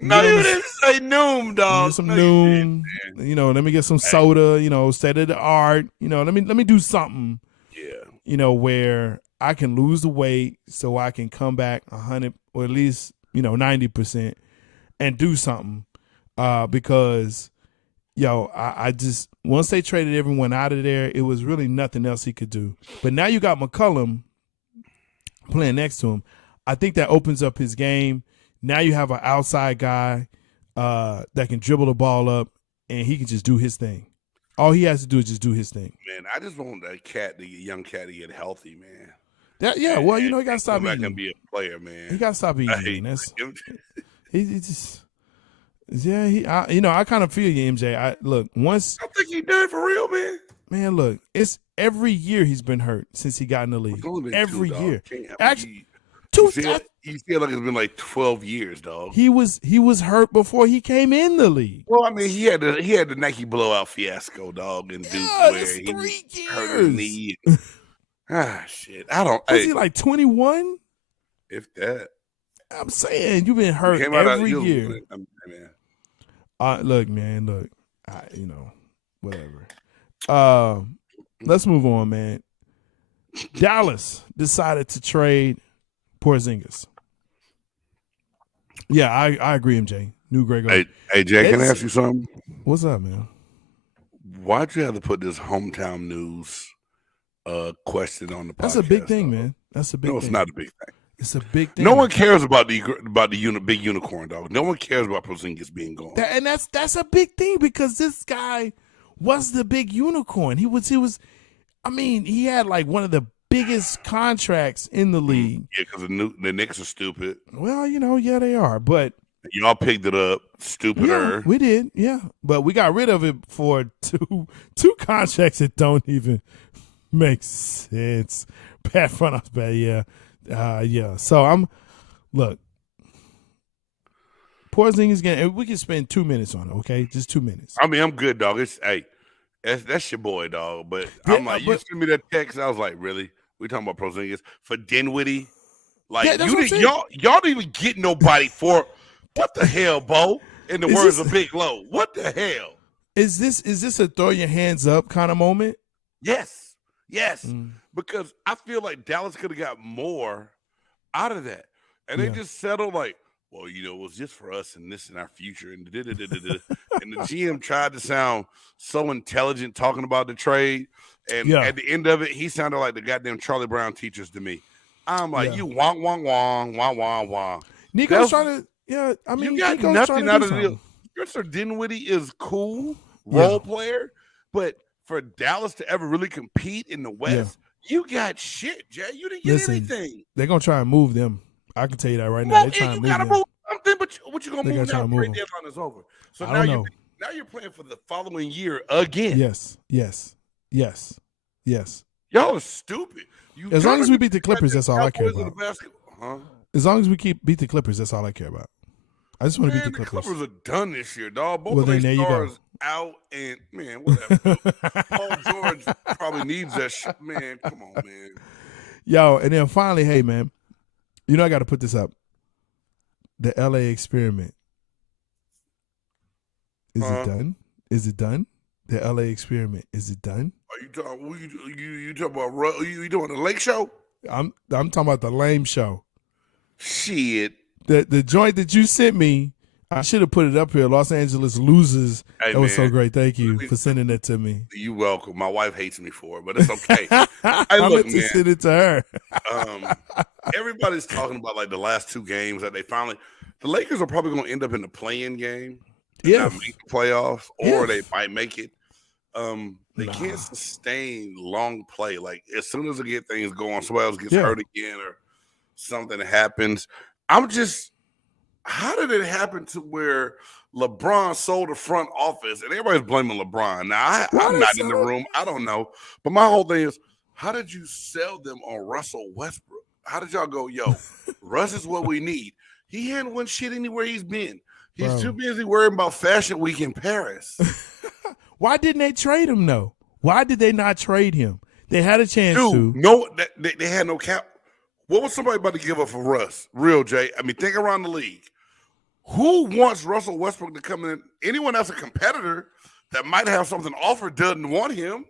No, you didn't say Noom, dog. Get some Noom. You know, let me get some soda, you know, state of the art. You know, let me do something. Yeah. You know, where I can lose the weight so I can come back 100 or at least, you know, 90% and do something. Because, I just, once they traded everyone out of there, it was really nothing else he could do. But now you got McCollum playing next to him. I think that opens up his game. Now you have an outside guy that can dribble the ball up, and he can just do his thing. All he has to do is just do his thing. Man, I just want that young cat to get healthy, man. Well, you know, he got to stop eating. Come back and be a player, man. He got to stop eating. He just, I kind of feel you, MJ. I think he done it for real, man. Man, look, it's every year he's been hurt since he got in the league. Every year. Actually, you feel like it's been like 12 years, dog. He was hurt before he came in the league. Well, I mean, he had the Nike blowout fiasco, dog, and where he 3 years. hurt his knee. Shit. I don't. Was he like 21? If that. I'm saying you've been hurt every year. Look, man. Whatever. Let's move on, man. Dallas decided to trade Porzingis. Yeah, I agree, MJ. New Grego. Hey, Jay, can I ask you something? What's up, man? Why'd you have to put this hometown news question on the podcast? That's a big thing, man. That's a big thing. No, it's not a big thing. It's a big thing. No one cares about the big unicorn, dog. No one cares about Porzingis being gone. And that's a big thing because this guy was the big unicorn. He was. I mean, he had like one of the biggest contracts in the league. Yeah, because the Knicks are stupid. Well, yeah, they are. But y'all picked it up, stupider. Yeah, we did, yeah. But we got rid of it for two contracts that don't even make sense. Bad front office, bad, yeah. So look, Porzingis again. We can spend 2 minutes on it, okay? Just 2 minutes. I mean, I'm good, dog. That's your boy, dog. But I'm like, you sent me that text. I was like, really? We talking about Porzingis for Dinwiddie? Like, y'all didn't even get nobody for what the hell, Bo? In the words of Big Low, what the hell? Is this a throw your hands up kind of moment? Yes. Because I feel like Dallas could have got more out of that, and they just settled like, well, it was just for us and this in our future, and and the GM tried to sound so intelligent talking about the trade, and at the end of it, he sounded like the goddamn Charlie Brown teachers to me. I'm like, you wong wong wong wong wong wong. Nico's trying to, I mean, you got Nico's nothing out of the something. deal. Spencer Dinwiddie is cool role player, but for Dallas to ever really compete in the West, you got shit, Jay. You didn't get anything. They're gonna try and move them. I can tell you that right now. They're trying to move them. Something, but what you gonna move now? Trade deadline is over. So now you're playing for the following year again. Yes. Y'all are stupid. As long as we beat the Clippers, that's all I care about. Huh? As long as we beat the Clippers, that's all I care about. I just want to beat the Clippers. The Clippers are done this year, dog. Both of their stars out, and man, whatever. Paul George probably needs that shit. Man, come on, man. Yo, and then finally, hey, man, I got to put this up. The LA experiment. Is it done? Is it done? The LA experiment. Is it done? Are you talking? You talking about? You doing the Lake Show? I'm talking about the lame show. Shit. The joint that you sent me, I should have put it up here. Los Angeles Losers. Hey, that was so great. Thank you for sending that to me. You welcome. My wife hates me for it, but it's okay. I meant to send it to her. Everybody's talking about like the last two games that they finally. The Lakers are probably going to end up in the play-in game. Not make the playoffs, or they might make it. They can't sustain long play. Like as soon as they get things going, somebody else gets hurt again or something happens. How did it happen to where LeBron sold the front office, and everybody's blaming LeBron. Now, I'm they not in the sell room. I don't know. But my whole thing is, how did you sell them on Russell Westbrook? How did y'all go, yo, Russ is what we need? He hadn't won shit anywhere he's been. He's too busy worrying about Fashion Week in Paris. Why didn't they trade him, though? Why did they not trade him? They had a chance to. No, they had no cap. What was somebody about to give up for Russ? Real, Jay. I mean, think around the league. Who wants Russell Westbrook to come in? Anyone else a competitor that might have something offered doesn't want him.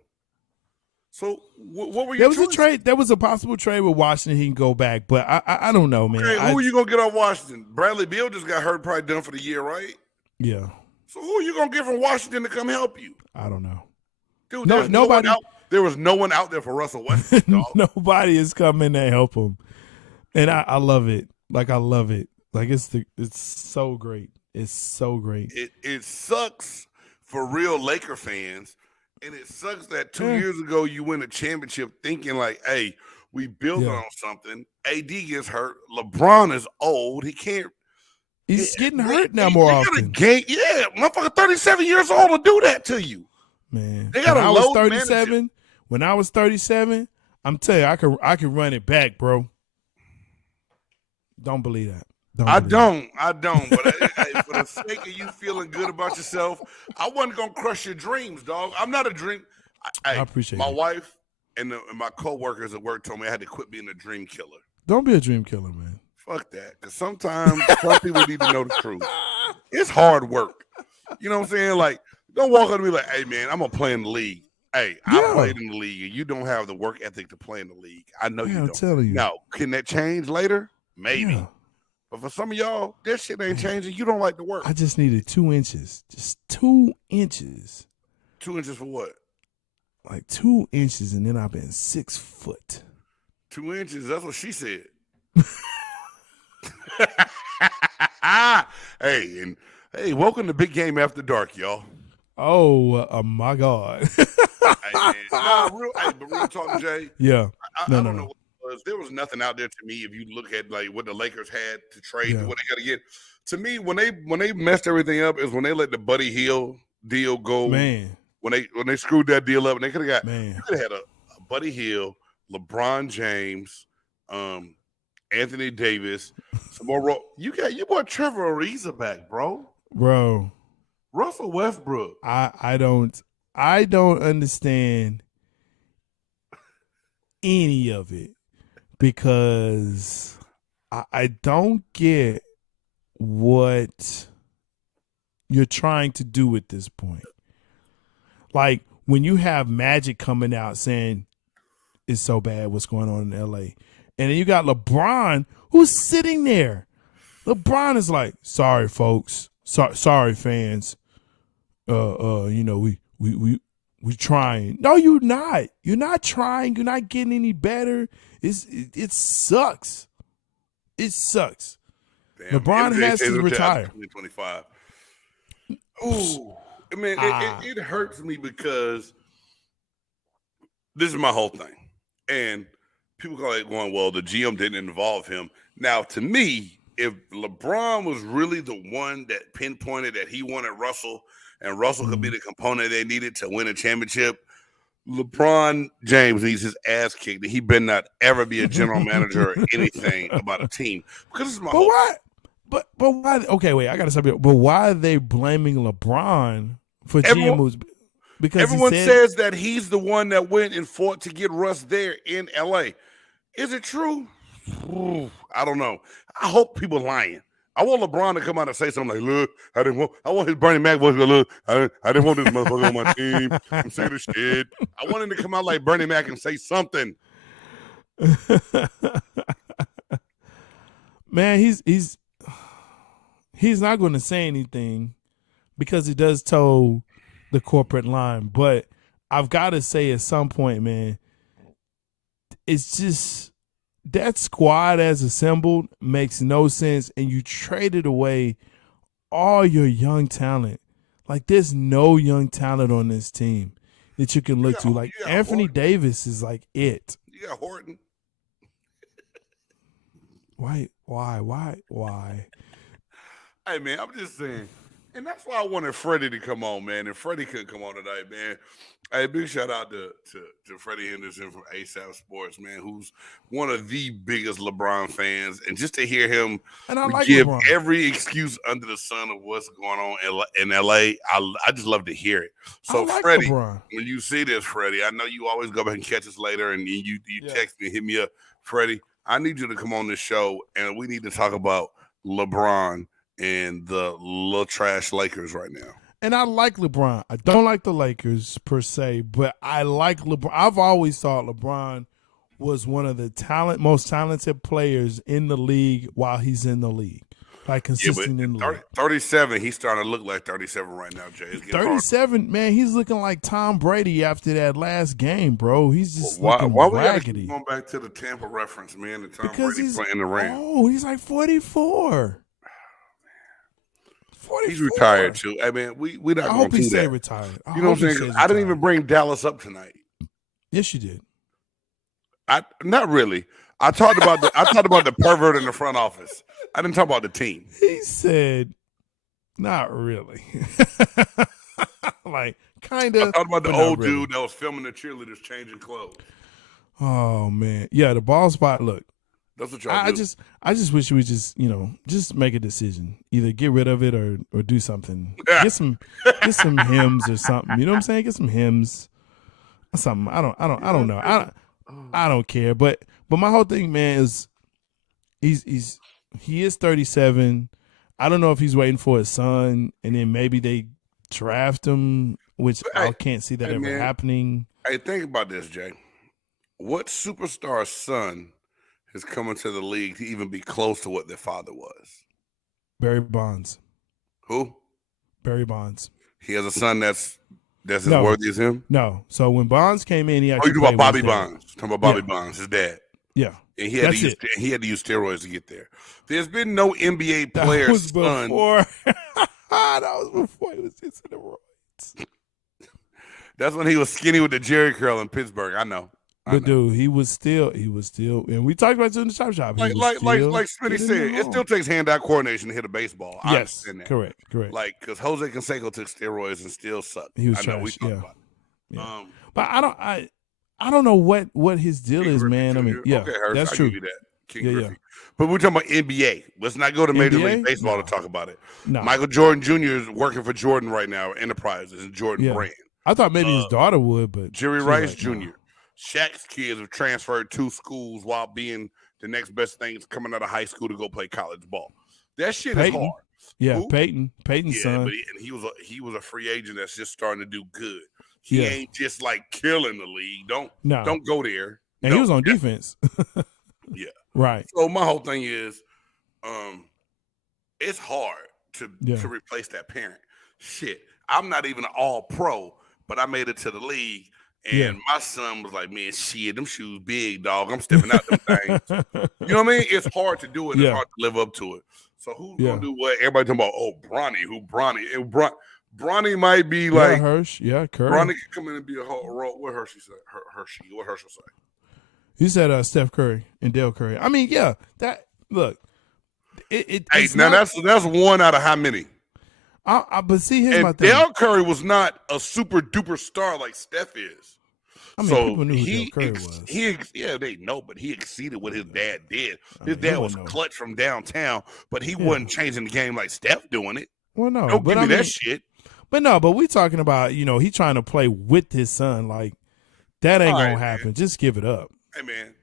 So what were you? There was a trade. There was a possible trade with Washington. He can go back, but I don't know, man. Okay, who are you gonna get on Washington? Bradley Beal just got hurt, probably done for the year, right? Yeah. So who are you gonna get from Washington to come help you? I don't know. Dude, nobody. There was no one out there for Russell Westbrook. Nobody is coming to help him, and I love it. Like I love it. Like it's so great. It's so great. It sucks for real Laker fans, and it sucks that 2 years ago you win a championship thinking like, hey, we built on something. AD gets hurt. LeBron is old. He can't. He's getting hurt now more often. Motherfucker, 37 years old to do that to you. Man, they got a load 37. When I was 37, I'm telling you, I could run it back, bro. Don't believe that. I don't. But for the sake of you feeling good about yourself, I wasn't gonna crush your dreams, dog. I'm not a dream. I appreciate my wife and my coworkers at work told me I had to quit being a dream killer. Don't be a dream killer, man. Fuck that. Because sometimes some people need to know the truth. It's hard work. You know what I'm saying? Like, don't walk up to me like, hey, man, I'm going to play in the league. Hey, I played in the league, and you don't have the work ethic to play in the league. I know you don't. I'm telling you. Now, can that change later? Maybe. Yeah. But for some of y'all, that shit ain't changing. You don't like the work. I just needed 2 inches. Just 2 inches. 2 inches for what? Like 2 inches, and then I've been 6 foot. 2 inches? That's what she said. Hey, welcome to Big Game After Dark, y'all. Oh my God. but real talk, Jay. Yeah. I don't know what it was. There was nothing out there to me if you look at like what the Lakers had to trade and what they got to get. To me, when they messed everything up is when they let the Buddy Hield deal go. Man. When they screwed that deal up, and they could have got you could have had a Buddy Hield, LeBron James, Anthony Davis, some more. You brought Trevor Ariza back, bro. Russell Westbrook. I don't understand any of it because I don't get what you're trying to do at this point. Like when you have Magic coming out saying it's so bad what's going on in LA. And then you got LeBron who's sitting there. LeBron is like, sorry, folks. Sorry, fans. We trying. No, you're not. You're not trying. You're not getting any better. It sucks. It sucks. Damn, LeBron has to retire. 2025. Ooh, I mean, it hurts me because this is my whole thing, and people call it going, well, the GM didn't involve him. Now, to me, if LeBron was really the one that pinpointed that he wanted Russell and Russell could be the component they needed to win a championship, LeBron James needs his ass kicked. He better not ever be a general manager or anything about a team. Because this is my whole why? But why? Okay, wait, I got to stop you. But why are they blaming LeBron for GM moves? Because everyone says that he's the one that went and fought to get Russ there in LA. Is it true? Ooh, I don't know. I hope people lying. I want LeBron to come out and say something like, look, I want his Bernie Mac voice to look, I didn't want this motherfucker on my team. I'm sick of this shit. I want him to come out like Bernie Mac and say something. Man, he's not going to say anything because he does toe the corporate line. But I've got to say at some point, man, it's just that squad as assembled makes no sense, and you traded away all your young talent. Like, there's no young talent on this team that you can look to. Like, Anthony Davis is like it. You got Horton. Why? Hey, man, I'm just saying, And that's why I wanted Freddie to come on, man. And Freddie couldn't come on tonight, man. Hey, big shout out to Freddie Henderson from ASAP Sports, man, who's one of the biggest LeBron fans. And just to hear him And I like give LeBron. every excuse under the sun of what's going on in LA, I just love to hear it. So, I like Freddie, LeBron. when you see this, Freddie, I know you always go back and catch us later, and you text me, hit me up. Freddie, I need you to come on this show, and we need to talk about LeBron and the little trash Lakers right now. And I like LeBron. I don't like the Lakers per se, but I like LeBron. I've always thought LeBron was one of the most talented players in the league while he's in the league. Like consistent in the league. 37, he's starting to look like 37 right now, Jay. 37, man, he's looking like Tom Brady after that last game, bro. He's just looking raggedy. Why we keep going back to the Tampa reference, man, and Tom Brady playing the Rams? Oh, he's like 44. 44. He's retired too. I mean, we not. I hope he stay that. retired. You know what I'm saying? I didn't even bring Dallas up tonight. Yes, you did. Not really. I talked about the pervert in the front office. I didn't talk about the team. He said, "Not really." Like kind of. I talked about the old dude that was filming the cheerleaders changing clothes. Oh man, yeah, the ball spot. Look, that's what y'all do. I just wish we just make a decision. Either get rid of it or do something. Get some hymns or something. You know what I'm saying? Get some hymns or something. I don't know. I don't care. But my whole thing, man, is he is 37. I don't know if he's waiting for his son, and then maybe they draft him, which I can't see that ever happening. Hey, think about this, Jay. What superstar son is coming to the league to even be close to what their father was? Barry Bonds. Who? Barry Bonds. He has a son that's as worthy as him? No. So when Bonds came in, he actually you talking about Bobby Bonds. Talking about Bobby Bonds, his dad. Yeah. And he had to use steroids to get there. There's been no NBA player that was son. Before. That was before he was in the roids. That's when he was skinny with the Jerry curl in Pittsburgh. I know. But dude, he was still, and we talked about it in the chop shop. Like Smitty said, it still takes hand-eye coordination to hit a baseball. I understand that. Correct. Like, because Jose Canseco took steroids and still sucked. He was I know trash, we talked about it. Yeah. But I don't know what his deal is, man. I mean, okay, that's I'll true. give you that. King Griffey. But we're talking about NBA. Let's not go to Major League Baseball to talk about it. No. Michael Jordan Jr. is working for Jordan right now, Enterprises, and Jordan Brand. I thought maybe his daughter would, but Jerry Rice Jr. Shaq's kids have transferred to schools while being the next best things coming out of high school to go play college ball. That shit is hard. Yeah, Who? Peyton's son. But he was a free agent that's just starting to do good. He ain't just like killing the league. Don't go there. And he was on defense. Yeah. Right. So my whole thing is, it's hard to replace that parent. Shit, I'm not even an all pro, but I made it to the league. And my son was like, man, shit, them shoes big, dog. I'm stepping out them things. You know what I mean? It's hard to do it. It's hard to live up to it. So who's going to do what? Everybody talking about, Bronny. Who Bronny? Bronny might be like. Hirsch. Yeah, Curry. Bronny could come in and be a whole role. What Hershey say? What Herschel say? He said Steph Curry and Dale Curry. I mean, look. That's one out of how many? But see, here's my thing. Dale Curry was not a super duper star like Steph is. I mean, people knew who Dale Curry was. They know, but he exceeded what his dad did. His dad was clutch from downtown, but he wasn't changing the game like Steph doing it. Well, no. Don't give me that shit. But we talking about, he trying to play with his son. Like, that ain't going to happen. Man. Just give it up. Hey, man.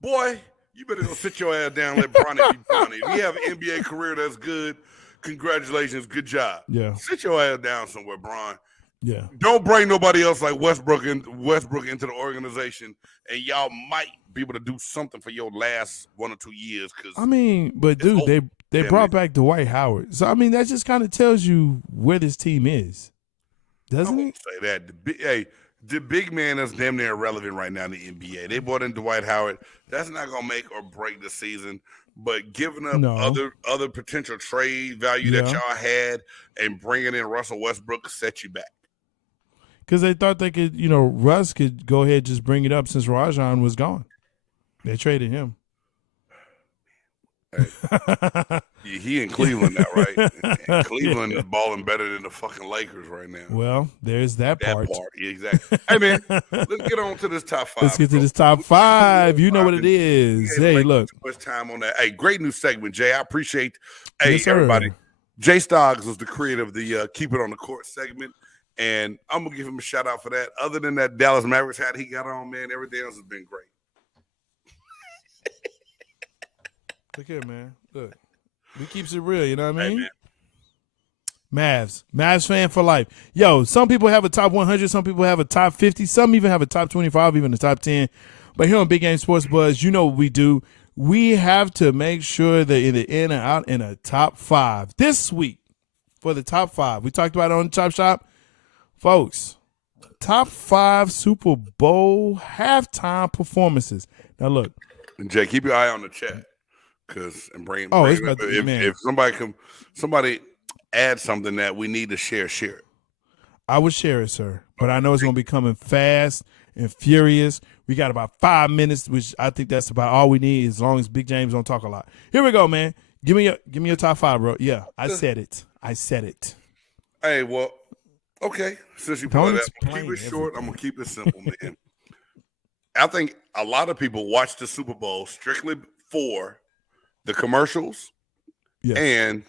Boy, you better go sit your ass down and let Bronny be Bronny. If you have an NBA career that's good, congratulations, good job. Yeah. Sit your ass down somewhere, Bron. Yeah. Don't bring nobody else like Westbrook into the organization, and y'all might be able to do something for your last 1 or 2 years. I mean, but dude, they brought back Dwight Howard, so I mean that just kind of tells you where this team is, doesn't it? Say that. The big man is damn near irrelevant right now in the NBA. They brought in Dwight Howard. That's not gonna make or break the season. But giving up other potential trade value that y'all had and bringing in Russell Westbrook set you back. Because they thought they could, Russ could go ahead and just bring it up since Rajon was gone. They traded him. Hey, he in Cleveland now, right? And Cleveland is balling better than the fucking Lakers right now. Well, there's that part. Yeah, exactly. Hey, man, let's get on to this top 5. Let's get to this top 5. You know what it is. Hey, look. Too much time on that. Hey, great new segment, Jay. I appreciate. Hey, Yes, everybody. J-Stogs was the creator of the Keep It on the Court segment, and I'm going to give him a shout-out for that. Other than that Dallas Mavericks hat he got on, man, everything else has been great. Look here, man. Look. We keeps it real, you know what I mean? Hey, Mavs fan for life. Yo, some people have a top 100, some people have a top 50, some even have a top 25, even a top 10. But here on Big Game Sports Buzz, you know what we do. We have to make sure that either in or out in a top 5. This week, for the top 5, we talked about it on Chop Shop. Folks, top 5 Super Bowl halftime performances. Now, look. And Jay, keep your eye on the chat. Bring it's it up. about to, If somebody add something that we need to share it. I would share it, sir. But I know it's going to be coming fast and furious. We got about 5 minutes, which I think that's about all we need as long as Big James don't talk a lot. Here we go, man. Give me your top 5, bro. Yeah, I said it. Hey, well, okay. Since you put that, I'm keep it short. I'm going to keep it simple, man. I think a lot of people watch the Super Bowl strictly for the commercials and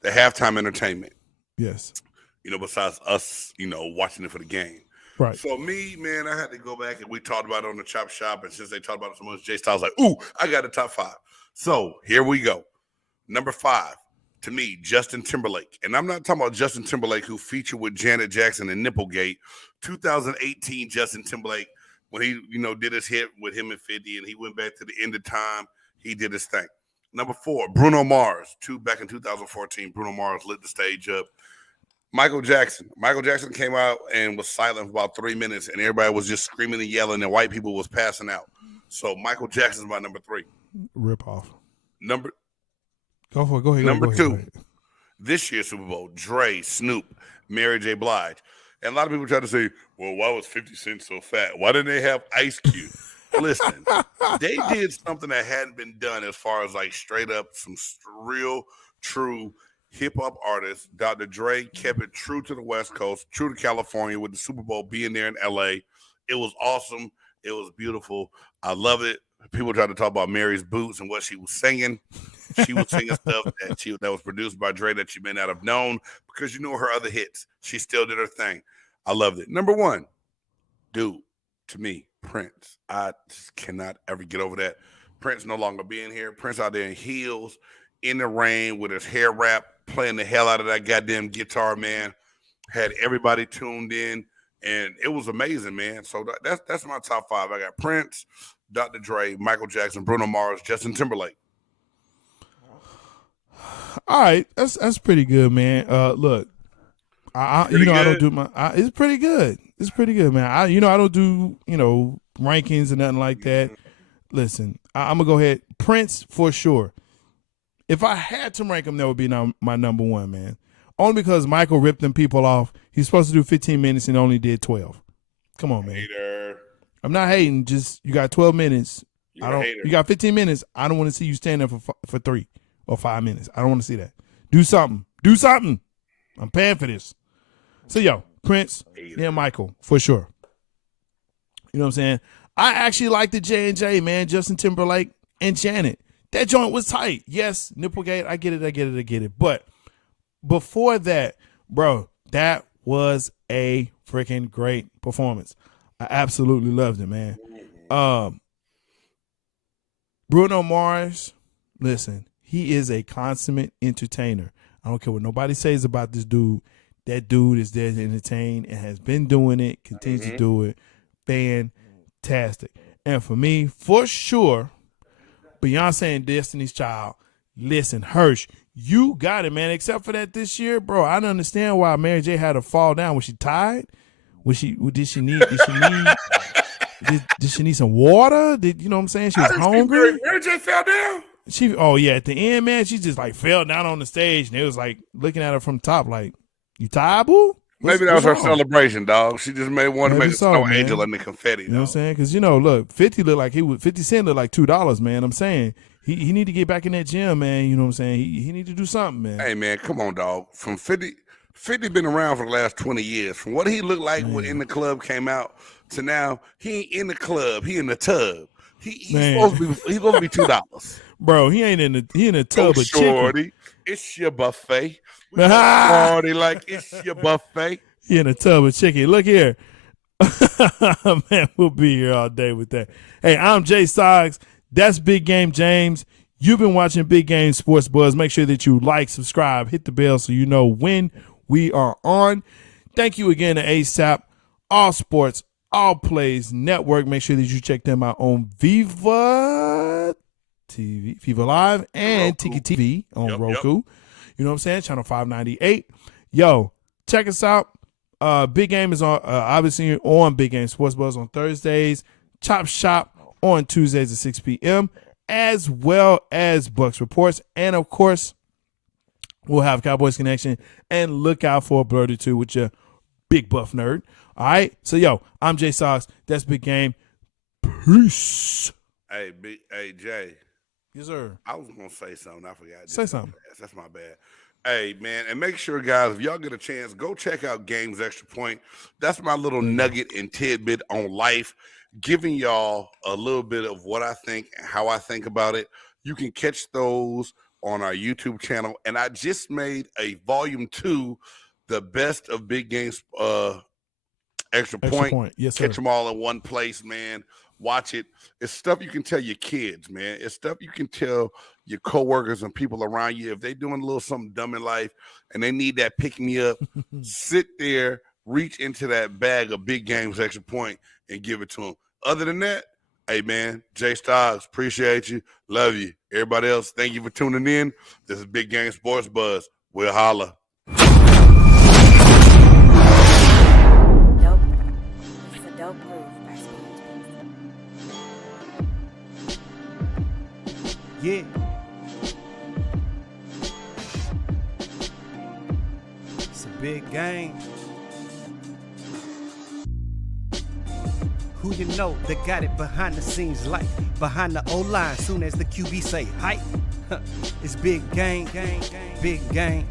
the halftime entertainment. Yes. Besides us, watching it for the game. Right. So me, man, I had to go back and we talked about it on the Chop Shop. And since they talked about it so much, J-Styles like, ooh, I got a top 5. So here we go. Number 5, to me, Justin Timberlake. And I'm not talking about Justin Timberlake who featured with Janet Jackson in Nipplegate. 2018 Justin Timberlake, when he, did his hit with him and 50 and he went back to the end of time, he did his thing. Number 4, Bruno Mars. Back in 2014, Bruno Mars lit the stage up. Michael Jackson. Michael Jackson came out and was silent for about 3 minutes, and everybody was just screaming and yelling, and white people was passing out. So Michael Jackson's my number 3. Rip off. Go ahead. Number 2, this year's Super Bowl, Dre, Snoop, Mary J. Blige. And a lot of people try to say, well, why was 50 Cent so fat? Why didn't they have Ice Cube? Listen, they did something that hadn't been done as far as like straight up some real, true hip-hop artists. Dr. Dre kept it true to the West Coast, true to California with the Super Bowl being there in L.A. It was awesome. It was beautiful. I love it. People try to talk about Mary's boots and what she was singing. She was singing stuff that was produced by Dre that you may not have known because you know her other hits. She still did her thing. I loved it. Number 1, dude, to me, Prince. I just cannot ever get over that. Prince no longer being here. Prince out there in heels, in the rain with his hair wrapped, playing the hell out of that goddamn guitar, man. Had everybody tuned in, and it was amazing, man. So that's my top 5. I got Prince, Dr. Dre, Michael Jackson, Bruno Mars, Justin Timberlake. All right, that's pretty good, man. Look, I don't do my. It's pretty good. It's pretty good, man. I don't do rankings and nothing like that. Listen, I'm gonna go ahead. Prince for sure. If I had to rank him, that would be my number 1, man. Only because Michael ripped them people off. He's supposed to do 15 minutes and only did 12. Come on, man. Hater. I'm not hating. Just you got 12 minutes. You got 15 minutes. I don't want to see you stand there for 3 or 5 minutes. I don't want to see that. Do something. I'm paying for this. So, yo, Prince, yeah, Michael, for sure. You know what I'm saying? I actually like the J&J, man, Justin Timberlake and Janet. That joint was tight. Yes, Nipplegate, I get it. But before that, bro, that was a freaking great performance. I absolutely loved it, man. Bruno Mars, listen, he is a consummate entertainer. I don't care what nobody says about this dude. That dude is there to entertain and has been doing it, continues to do it. Fantastic. And for me, for sure, Beyonce and Destiny's Child. Listen, Hirsch, you got it, man. Except for that this year, bro, I don't understand why Mary J had to fall down. Was she tired? Did she need some water? You know what I'm saying? She was hungry. Mary J fell down. At the end, man, she just like fell down on the stage and it was like looking at her from top like, you tired, boo? Maybe that was her wrong? celebration, dog. She just want to make a snow angel and the confetti. You know what I'm saying? Because look, 50 looked like 50 Cent looked like $2, man. I'm saying he need to get back in that gym, man. You know what I'm saying? He need to do something, man. Hey, man, come on, dog. From 50 been around for the last 20 years. From what he looked like when In the Club came out to now, he ain't in the club. He in the tub. He's supposed to be $2. Bro, he in a tub of shorty, chicken. It's your buffet. We party like it's your buffet. He in a tub of chicken. Look here. Man, we'll be here all day with that. Hey, I'm J-Stogs. That's Big Game James. You've been watching Big Game Sports Buzz. Make sure that you like, subscribe, hit the bell so you know when we are on. Thank you again to ASAP, All Sports, All Plays Network. Make sure that you check them out on Viva TV, Viva Live, and Tiki TV on Roku. Yep. You know what I'm saying? Channel 598. Yo, check us out. Big Game is on obviously on Big Game Sports Buzz on Thursdays. Chop Shop on Tuesdays at 6 p.m. as well as Bucks Reports. And, of course, we'll have Cowboys Connection. And look out for Blurred 2 with your big buff nerd. All right? So, yo, I'm J-Stogs. That's Big Game. Peace. Hey, Jay. Yes, sir. I was going to say something. I forgot. Say something. That's my bad. Hey, man, and make sure, guys, if y'all get a chance, go check out Games Extra Point. That's my little nugget and tidbit on life, giving y'all a little bit of what I think and how I think about it. You can catch those on our YouTube channel. And I just made a volume 2, the best of Big Games Extra Point. Yes, sir. Catch them all in one place, man. Watch it. It's stuff you can tell your kids, man. It's stuff you can tell your coworkers and people around you. If they're doing a little something dumb in life and they need that pick-me-up, sit there, reach into that bag of Big Games Extra Point and give it to them. Other than that, hey, man, J-Stogs, appreciate you. Love you. Everybody else, thank you for tuning in. This is Big Game Sports Buzz. We'll holla. Dope. It's a dope groove. Yeah. It's a big game. Who you know that got it behind the scenes like behind the O-line soon as the QB say hype? It's big game, big game.